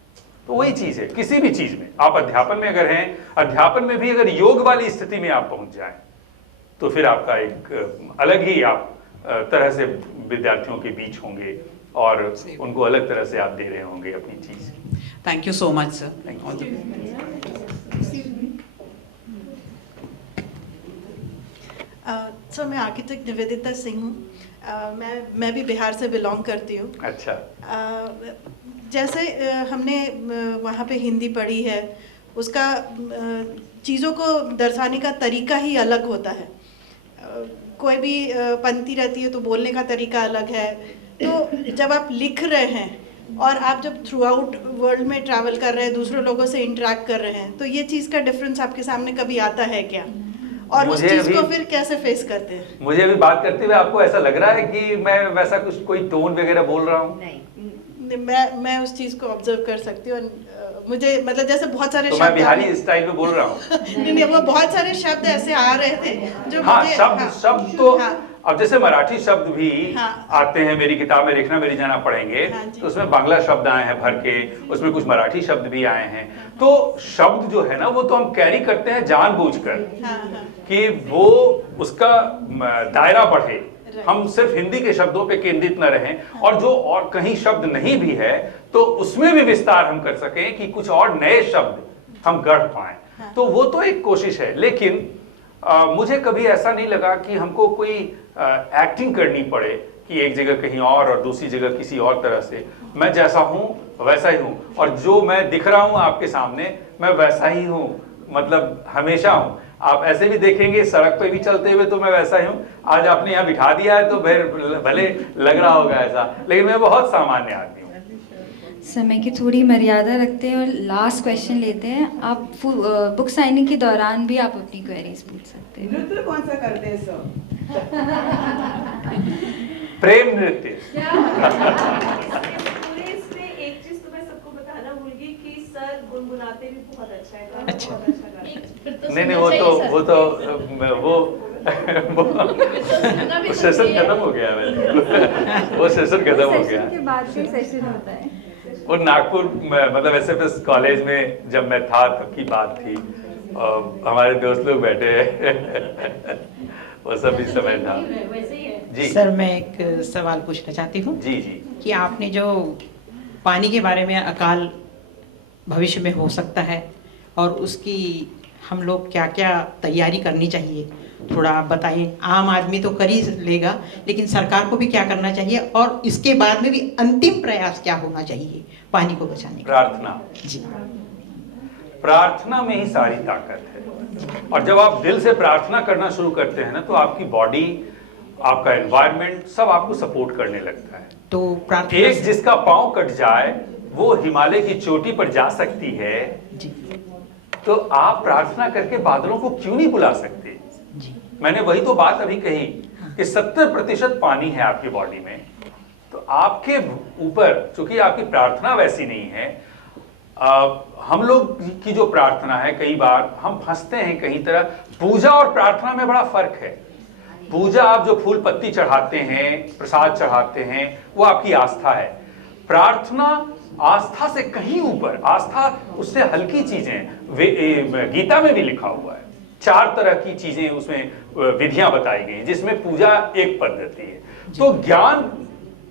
तो वही चीज है किसी भी चीज में, आप अध्यापन में अगर हैं, अध्यापन में भी अगर योग वाली स्थिति में आप पहुंच जाएं, तो फिर आपका एक अलग ही आप तरह से विद्यार्थियों के बीच होंगे और उनको अलग तरह से आप दे रहे होंगे अपनी चीज। Thank you so much sir. Sir मैं आर्किटेक्ट निवेदिता सिंह हूँ। मैं भी बिहार से बिलोंग करती हूँ। अच्छा। जैसे हमने वहाँ पे हिंदी पढ़ी है, उसका चीज़ों को दर्शाने का तरीका ही अलग होता है। कोई भी पंक्ति रहती है तो बोलने का तरीका अलग है। तो जब आप लिख रहे हैं और आप जब थ्रू आउट वर्ल्ड में ट्रैवल कर रहे हैं, दूसरे लोगों से इंटरेक्ट कर रहे हैं, तो ये चीज़ का डिफरेंस आपके सामने कभी आता है क्या? और उस चीज़ को फिर कैसे फेस करते हैं? मुझे अभी बात करते हुए आपको ऐसा लग रहा है कि मैं वैसा कुछ कोई टोन वगैरह बोल रहा हूँ? नहीं, मैं उस चीज़ को ऑब्जर्व कर सकती हूँ। मुझे मतलब जैसे बहुत सारे तो मैं बिहारी स्टाइल में बोल रहा हूँ। नहीं, वो बहुत सारे शब्द ऐसे आ रहे थे जो हाँ, मुझे शब्द तो हाँ, अब जैसे मराठी शब्द भी हाँ, आते हैं। मेरी किताब में रेखना मेरी जाना पढ़ेंगे, हाँ जी, तो उसमें बांग्ला शब्द आए हैं भर के, उसमें कुछ मराठी शब्द भी आए हैं। तो शब्द जो है ना, वो तो हम कैरी करते हैं जानबूझकर हाँ, हाँ, कि वो उसका दायरा बढ़े, हम सिर्फ हिंदी के शब्दों पे केंद्रित न रहें, और जो और कहीं शब्द नहीं भी है तो उसमें भी विस्तार हम कर सकें कि कुछ और नए शब्द हम गढ़ पाएं। तो वो तो एक कोशिश है, लेकिन मुझे कभी ऐसा नहीं लगा कि हमको कोई एक्टिंग करनी पड़े कि एक जगह कहीं और दूसरी जगह किसी और तरह से। मैं जैसा हूँ वैसा ही हूँ, और जो मैं दिख रहा हूँ आपके सामने मैं वैसा ही हूँ, मतलब हमेशा हूँ। आप ऐसे भी देखेंगे सड़क पे भी चलते हुए तो मैं वैसा ही हूँ। आज आपने यहाँ बिठा दिया है तो फिर भले लग रहा होगा ऐसा, लेकिन मैं बहुत सामान्य आदमी हूँ। समय की थोड़ी मर्यादा रखते हैं और लास्ट क्वेश्चन लेते हैं। आप बुक साइनिंग के दौरान भी आप अपनी क्वेरीज पूछ सकते हैं। नृत्य कौन सा करते हैं सर? प्रेम नृत्य। पूरे इसमें एक चीज तो मैं सबको बताना भूल गई कि सर गुनगुनाते भी बहुत अच्छा है, गाना अच्छा। बहुत अच्छा गाते हैं। नहीं, वो सेशन खत्म हो गया है। वो सेशन खत्म हो गया के बाद भी सेशन होता है। वो नागपुर मतलब एसएफएस कॉलेज में जब मैं था तब की बात थी, हमारे दोस्त लोग बैठे वो सब इस समय था। जी सर मैं एक सवाल पूछना चाहती हूँ जी जी कि आपने जो पानी के बारे में अकाल भविष्य में हो सकता है और उसकी हम लोग क्या क्या तैयारी करनी चाहिए, थोड़ा आप बताइए। आम आदमी तो कर ही लेगा, लेकिन सरकार को भी क्या करना चाहिए और इसके बाद में भी अंतिम प्रयास क्या होना चाहिए पानी को बचाने का? प्रार्थना। जी, प्रार्थना में ही सारी ताकत है, और जब आप दिल से प्रार्थना करना शुरू करते हैं ना, तो आपकी बॉडी, आपका एनवायरनमेंट सब आपको सपोर्ट करने लगता है। तो प्रार्थना एक जिसका पांव कट जाए वो हिमालय की चोटी पर जा सकती है, जी तो आप प्रार्थना करके बादलों को क्यों नहीं बुला सकते? जी मैंने वही तो बात अभी कही कि 70% पानी है आपकी बॉडी में, तो आपके ऊपर चूंकि आपकी प्रार्थना वैसी नहीं है, हम लोग की जो प्रार्थना है, कई बार हम फंसते हैं कहीं तरह। पूजा और प्रार्थना में बड़ा फर्क है। पूजा आप जो फूल पत्ती चढ़ाते हैं, प्रसाद चढ़ाते हैं, वो आपकी आस्था है। प्रार्थना आस्था से कहीं ऊपर, आस्था उससे हल्की चीजें। गीता में भी लिखा हुआ है 4 तरह की चीजें, उसमें विधियां बताई गई, जिसमें पूजा एक पद्धति है। तो ज्ञान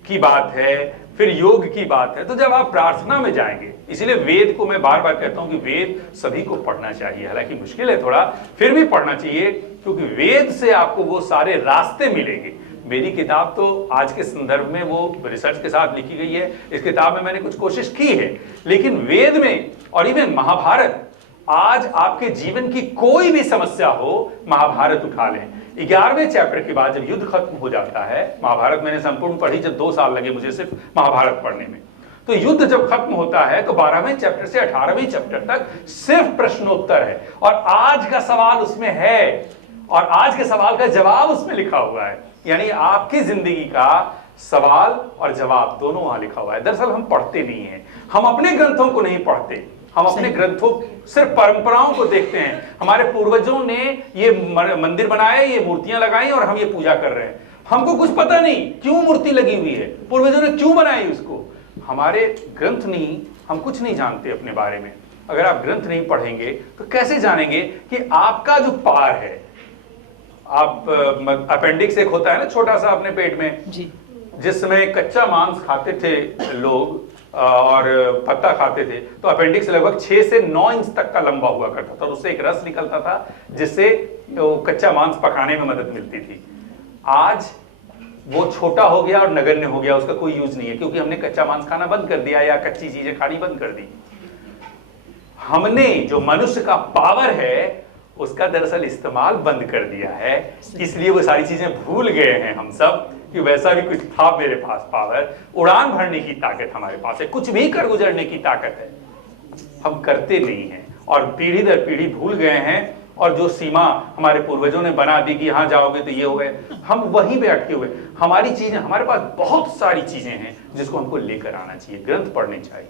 की बात है, फिर योग की बात है। तो जब आप प्रार्थना में जाएंगे, इसीलिए वेद को मैं बार बार कहता हूं कि वेद सभी को पढ़ना चाहिए। हालांकि मुश्किल है थोड़ा, फिर भी पढ़ना चाहिए, क्योंकि वेद से आपको वो सारे रास्ते मिलेंगे। मेरी किताब तो आज के संदर्भ में वो रिसर्च के साथ लिखी गई है, इस किताब में मैंने कुछ कोशिश की है, लेकिन वेद में और इवन महाभारत, आज आपके जीवन की कोई भी समस्या हो, महाभारत उठा लें। 11वें चैप्टर के बाद जब युद्ध खत्म हो जाता है, महाभारत मैंने संपूर्ण पढ़ी जब 2 साल लगे मुझे सिर्फ महाभारत पढ़ने में, तो युद्ध जब खत्म होता है तो 12वें चैप्टर से 18वें चैप्टर तक सिर्फ प्रश्नोत्तर है, और आज का सवाल उसमें है, और आज के सवाल का जवाब उसमें लिखा हुआ है। यानी आपकी जिंदगी का सवाल और जवाब दोनों वहां लिखा हुआ है। दरअसल हम पढ़ते नहीं हैं, हम अपने ग्रंथों को नहीं पढ़ते, हम अपने ग्रंथों सिर्फ परंपराओं को देखते हैं। हमारे पूर्वजों ने ये मंदिर बनाए, ये मूर्तियां लगाई और हम ये पूजा कर रहे हैं। हमको कुछ पता नहीं क्यों मूर्ति लगी हुई है, पूर्वजों ने क्यों बनाई उसको। हमारे ग्रंथ नहीं, हम कुछ नहीं जानते अपने बारे में। अगर आप ग्रंथ नहीं पढ़ेंगे तो कैसे जानेंगे कि आपका जो पार है, आप अपेंडिक्स एक होता है ना छोटा सा अपने पेट में जी। जिस समय कच्चा मांस खाते थे लोग और पत्ता खाते थे तो अपेंडिक्स लगभग 6 से 9 इंच तक का लंबा हुआ करता था और उससे एक रस निकलता था जिससे वो कच्चा मांस पकाने में मदद मिलती थी। आज वो छोटा हो गया और नगण्य हो गया, उसका कोई यूज नहीं है क्योंकि हमने कच्चा मांस खाना बंद कर दिया या कच्ची चीजें खानी बंद कर दी। हमने जो मनुष्य का पावर है उसका दरअसल इस्तेमाल बंद कर दिया है, इसलिए वो सारी चीजें भूल गए हैं हम सब कि वैसा भी कुछ था मेरे पास पावर। उड़ान भरने की ताकत हमारे पास है, कुछ भी कर गुजरने की ताकत है, हम करते नहीं हैं और पीढ़ी दर पीढ़ी भूल गए हैं। और जो सीमा हमारे पूर्वजों ने बना दी कि यहाँ जाओगे तो ये हो गए, हम वहीं पे अटके हुए। हमारी चीजें, हमारे पास बहुत सारी चीजें हैं जिसको हमको लेकर आना चाहिए, ग्रंथ पढ़ने चाहिए।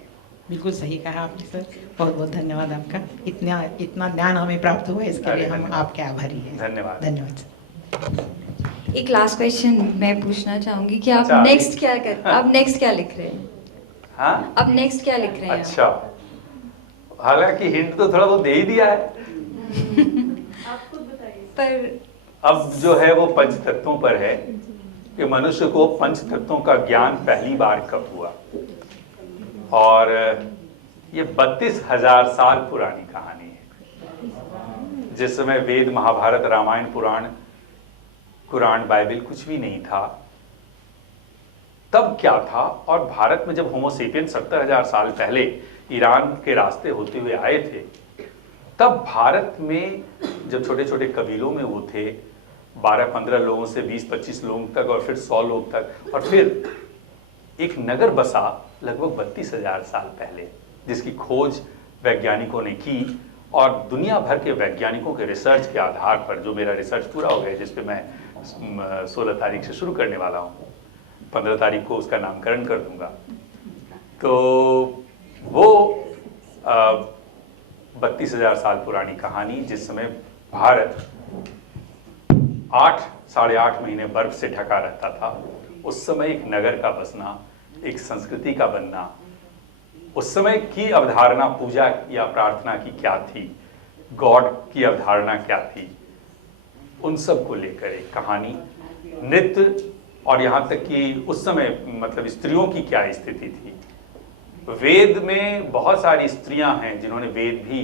बिल्कुल सही कहा आपने सर, बहुत बहुत धन्यवाद आपका। इतना ज्ञान हमें प्राप्त हुआ, इसके लिए हम आपके आभारी हैं। धन्यवाद। धन्यवाद सर। एक लास्ट क्वेश्चन मैं पूछना चाहूंगी कि आप अच्छा, नेक्स्ट क्या कर, आप नेक्स्ट क्या लिख रहे हैं? हाँ, अब नेक्स्ट क्या लिख रहे हैं? अच्छा, हालांकि हिंट तो थोड़ा बहुत दे ही दिया है। पर अब जो है वो पंच तत्वों पर है कि मनुष्य को पंच तत्वों का ज्ञान पहली बार कब हुआ। और ये 32,000 साल पुरानी कहानी है। जिस समय वेद, महाभारत, रामायण, पुराण, कुरान, बाइबल कुछ भी नहीं था, तब क्या था। और भारत में जब होमो सेपियंस 70,000 साल पहले ईरान के रास्ते होते हुए आए थे, तब भारत में जब छोटे छोटे कबीलों में वो थे, 12-15 लोगों से 20-25 लोगों तक और फिर 100 लोग तक, और फिर एक नगर बसा लगभग 32,000 साल पहले, जिसकी खोज वैज्ञानिकों ने की। और दुनिया भर के वैज्ञानिकों के रिसर्च के आधार पर, जो मेरा रिसर्च पूरा हो गया, जिस पे मैं 16 तारीख से शुरू करने वाला हूँ, 15 तारीख को उसका नामकरण कर दूंगा, तो वो 32,000 साल पुरानी कहानी, जिस समय भारत 8-8.5 महीने बर्फ से ढका रहता था, उस समय एक नगर का बसना, एक संस्कृति का बनना, उस समय की अवधारणा पूजा या प्रार्थना की क्या थी, गॉड की अवधारणा क्या थी, उन सब को लेकर एक कहानी, नृत्य, और यहाँ तक कि उस समय मतलब स्त्रियों की क्या स्थिति थी। वेद में बहुत सारी स्त्रियां हैं जिन्होंने वेद भी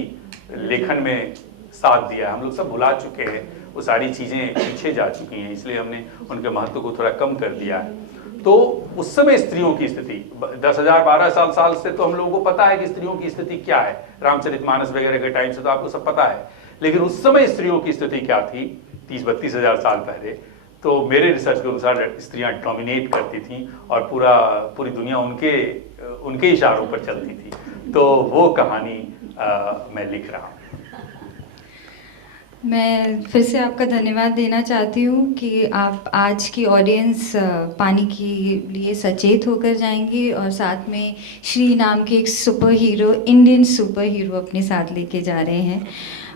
लेखन में साथ दिया, हम लोग सब भुला चुके हैं, वो सारी चीज़ें पीछे जा चुकी हैं, इसलिए हमने उनके महत्व को थोड़ा कम कर दिया है। तो उस समय स्त्रियों की स्थिति 10,000-12,000 साल से तो हम लोगों को पता है कि स्त्रियों की स्थिति क्या है, रामचरितमानस वगैरह के टाइम से तो आपको सब पता है, लेकिन उस समय स्त्रियों की स्थिति क्या थी 30-32,000 साल पहले, तो मेरे रिसर्च के अनुसार स्त्रियां डोमिनेट करती थीं और पूरी दुनिया उनके इशारों पर चलती थी। तो वो कहानी मैं लिख रहा हूँ। मैं फिर से आपका धन्यवाद देना चाहती हूँ कि आप आज की ऑडियंस पानी के लिए सचेत होकर जाएंगी और साथ में श्री नाम के एक super hero, Indian super hero अपने साथ लेके जा रहे हैं।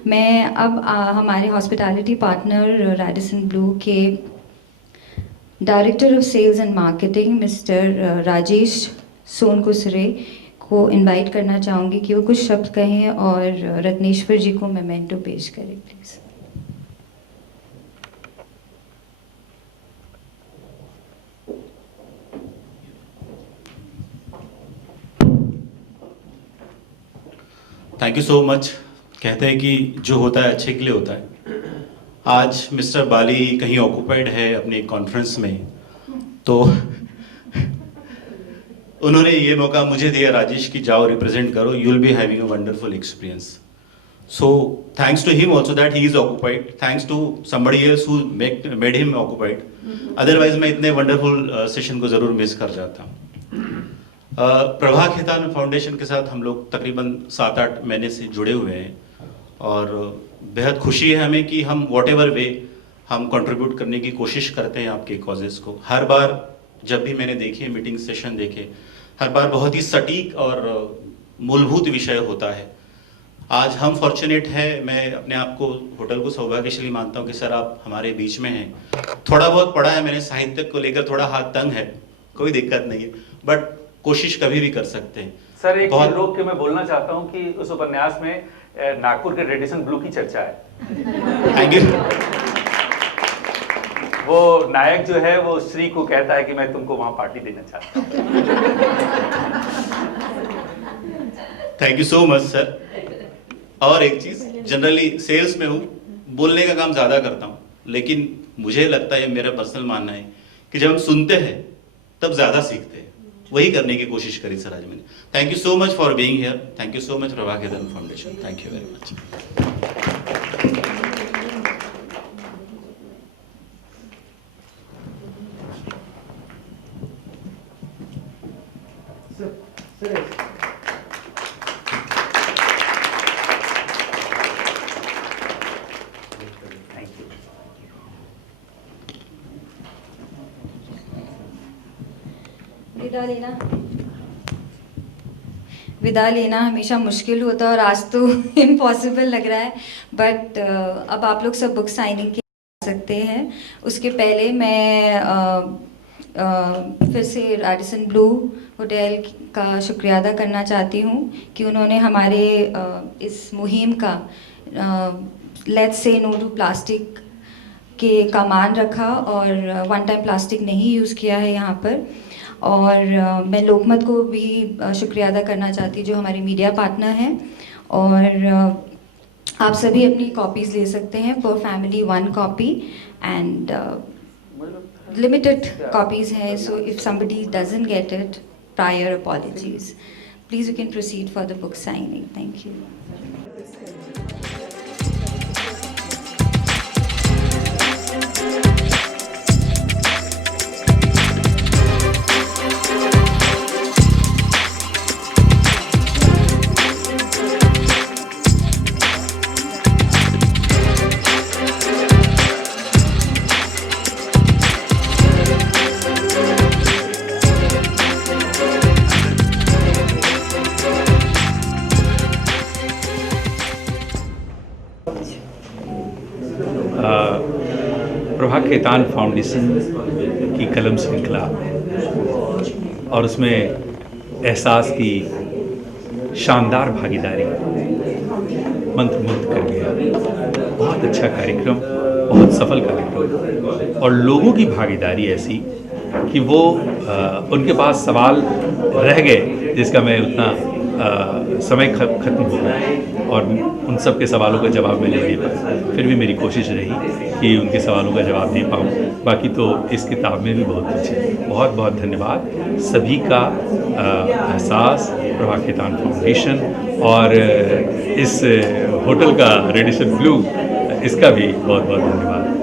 मैं अब हमारे हॉस्पिटैलिटी पार्टनर रैडिसन ब्लू के director of sales and marketing mister Rajesh Sonkusare को इनवाइट करना चाहूँगी कि वो कुछ शब्द कहें और रत्नेश्वर जी को मेमेंटो पेश करें please. Thank you so much. कहते हैं कि जो होता है अच्छे के लिए होता है। आज मिस्टर बाली कहीं ऑक्यूपाइड है अपने कॉन्फ्रेंस में, तो उन्होंने ये मौका मुझे दिया, राजेश, की जाओ रिप्रेजेंट करो, you will be having a wonderful experience. So thanks to him also that he is occupied, thanks to somebody else who made him occupied, otherwise मैं इतने वंडरफुल सेशन को ज़रूर मिस कर जाता। प्रभा खेतान फाउंडेशन के साथ हम लोग तकरीबन 7-8 महीने से जुड़े हुए हैं और बेहद खुशी है हमें कि हम व्हाटएवर वे हम कंट्रीब्यूट करने की कोशिश करते हैं आपके कॉजेज़ को। हर बार जब भी मैंने देखे मीटिंग सेशन देखे, हर बार बहुत ही सटीक और मूलभूत विषय होता है आज हम फॉर्चुनेट है, मैं अपने आप को होटल को सौभाग्यशाली मानता हूँ कि सर आप हमारे बीच में हैं। थोड़ा बहुत पढ़ा है मैंने, साहित्य को लेकर थोड़ा हाथ तंग है, कोई दिक्कत नहीं है, बट कोशिश कभी भी कर सकते हैं। सर एक बहुत- चीज रोक के मैं बोलना चाहता हूँ कि उस उपन्यास में नागपुर के रेडिसन ब्लू की चर्चा है। Thank you. वो नायक जो है वो श्री को कहता है कि मैं तुमको वहां पार्टी देना चाहता हूँ। Thank you so much sir. और एक चीज, जनरली सेल्स में हूँ, बोलने का काम ज्यादा करता हूँ, लेकिन मुझे लगता है, मेरा पर्सनल मानना है कि जब हम सुनते हैं तब ज्यादा सीखते हैं। वही करने की कोशिश करी सर आज मैंने। Thank you so much for being here. Thank you so much Prabha Khetan foundation. Thank you very much. विदा लेना हमेशा मुश्किल होता है और आज तो इम्पॉसिबल लग रहा है, बट अब आप लोग सब बुक साइनिंग के आ सकते हैं। उसके पहले मैं फिर से रेडिसन ब्लू होटल का शुक्रिया अदा करना चाहती हूँ कि उन्होंने हमारे इस मुहिम का let's say no to plastic का मान रखा और वन टाइम प्लास्टिक नहीं यूज़ किया है यहाँ पर। और मैं लोकमत को भी शुक्रिया अदा करना चाहती हूँ जो हमारे मीडिया पार्टनर हैं। और आप सभी अपनी कॉपीज़ ले सकते हैं, पर family 1 copy and limited copies हैं, so if somebody doesn't get it, prior apologies. Please you can proceed for the book signing. Thank you. Prabha Khaitan foundation की कलम श्रृंखला और उसमें एहसास की शानदार भागीदारी मंत्रमुग्ध कर गया। बहुत अच्छा कार्यक्रम, बहुत सफल कार्यक्रम, और लोगों की भागीदारी ऐसी कि वो उनके पास सवाल रह गए जिसका मैं उतना समय खत्म हो गया और उन सब के सवालों का जवाब मैं नहीं दे पाया। फिर भी मेरी कोशिश रही कि उनके सवालों का जवाब दे पाऊँ। बाकी तो इस किताब में भी बहुत कुछ है। बहुत बहुत धन्यवाद सभी का, एहसास, प्रभा खेतान फाउंडेशन और इस होटल का रेडिसन ब्लू, इसका भी बहुत बहुत धन्यवाद।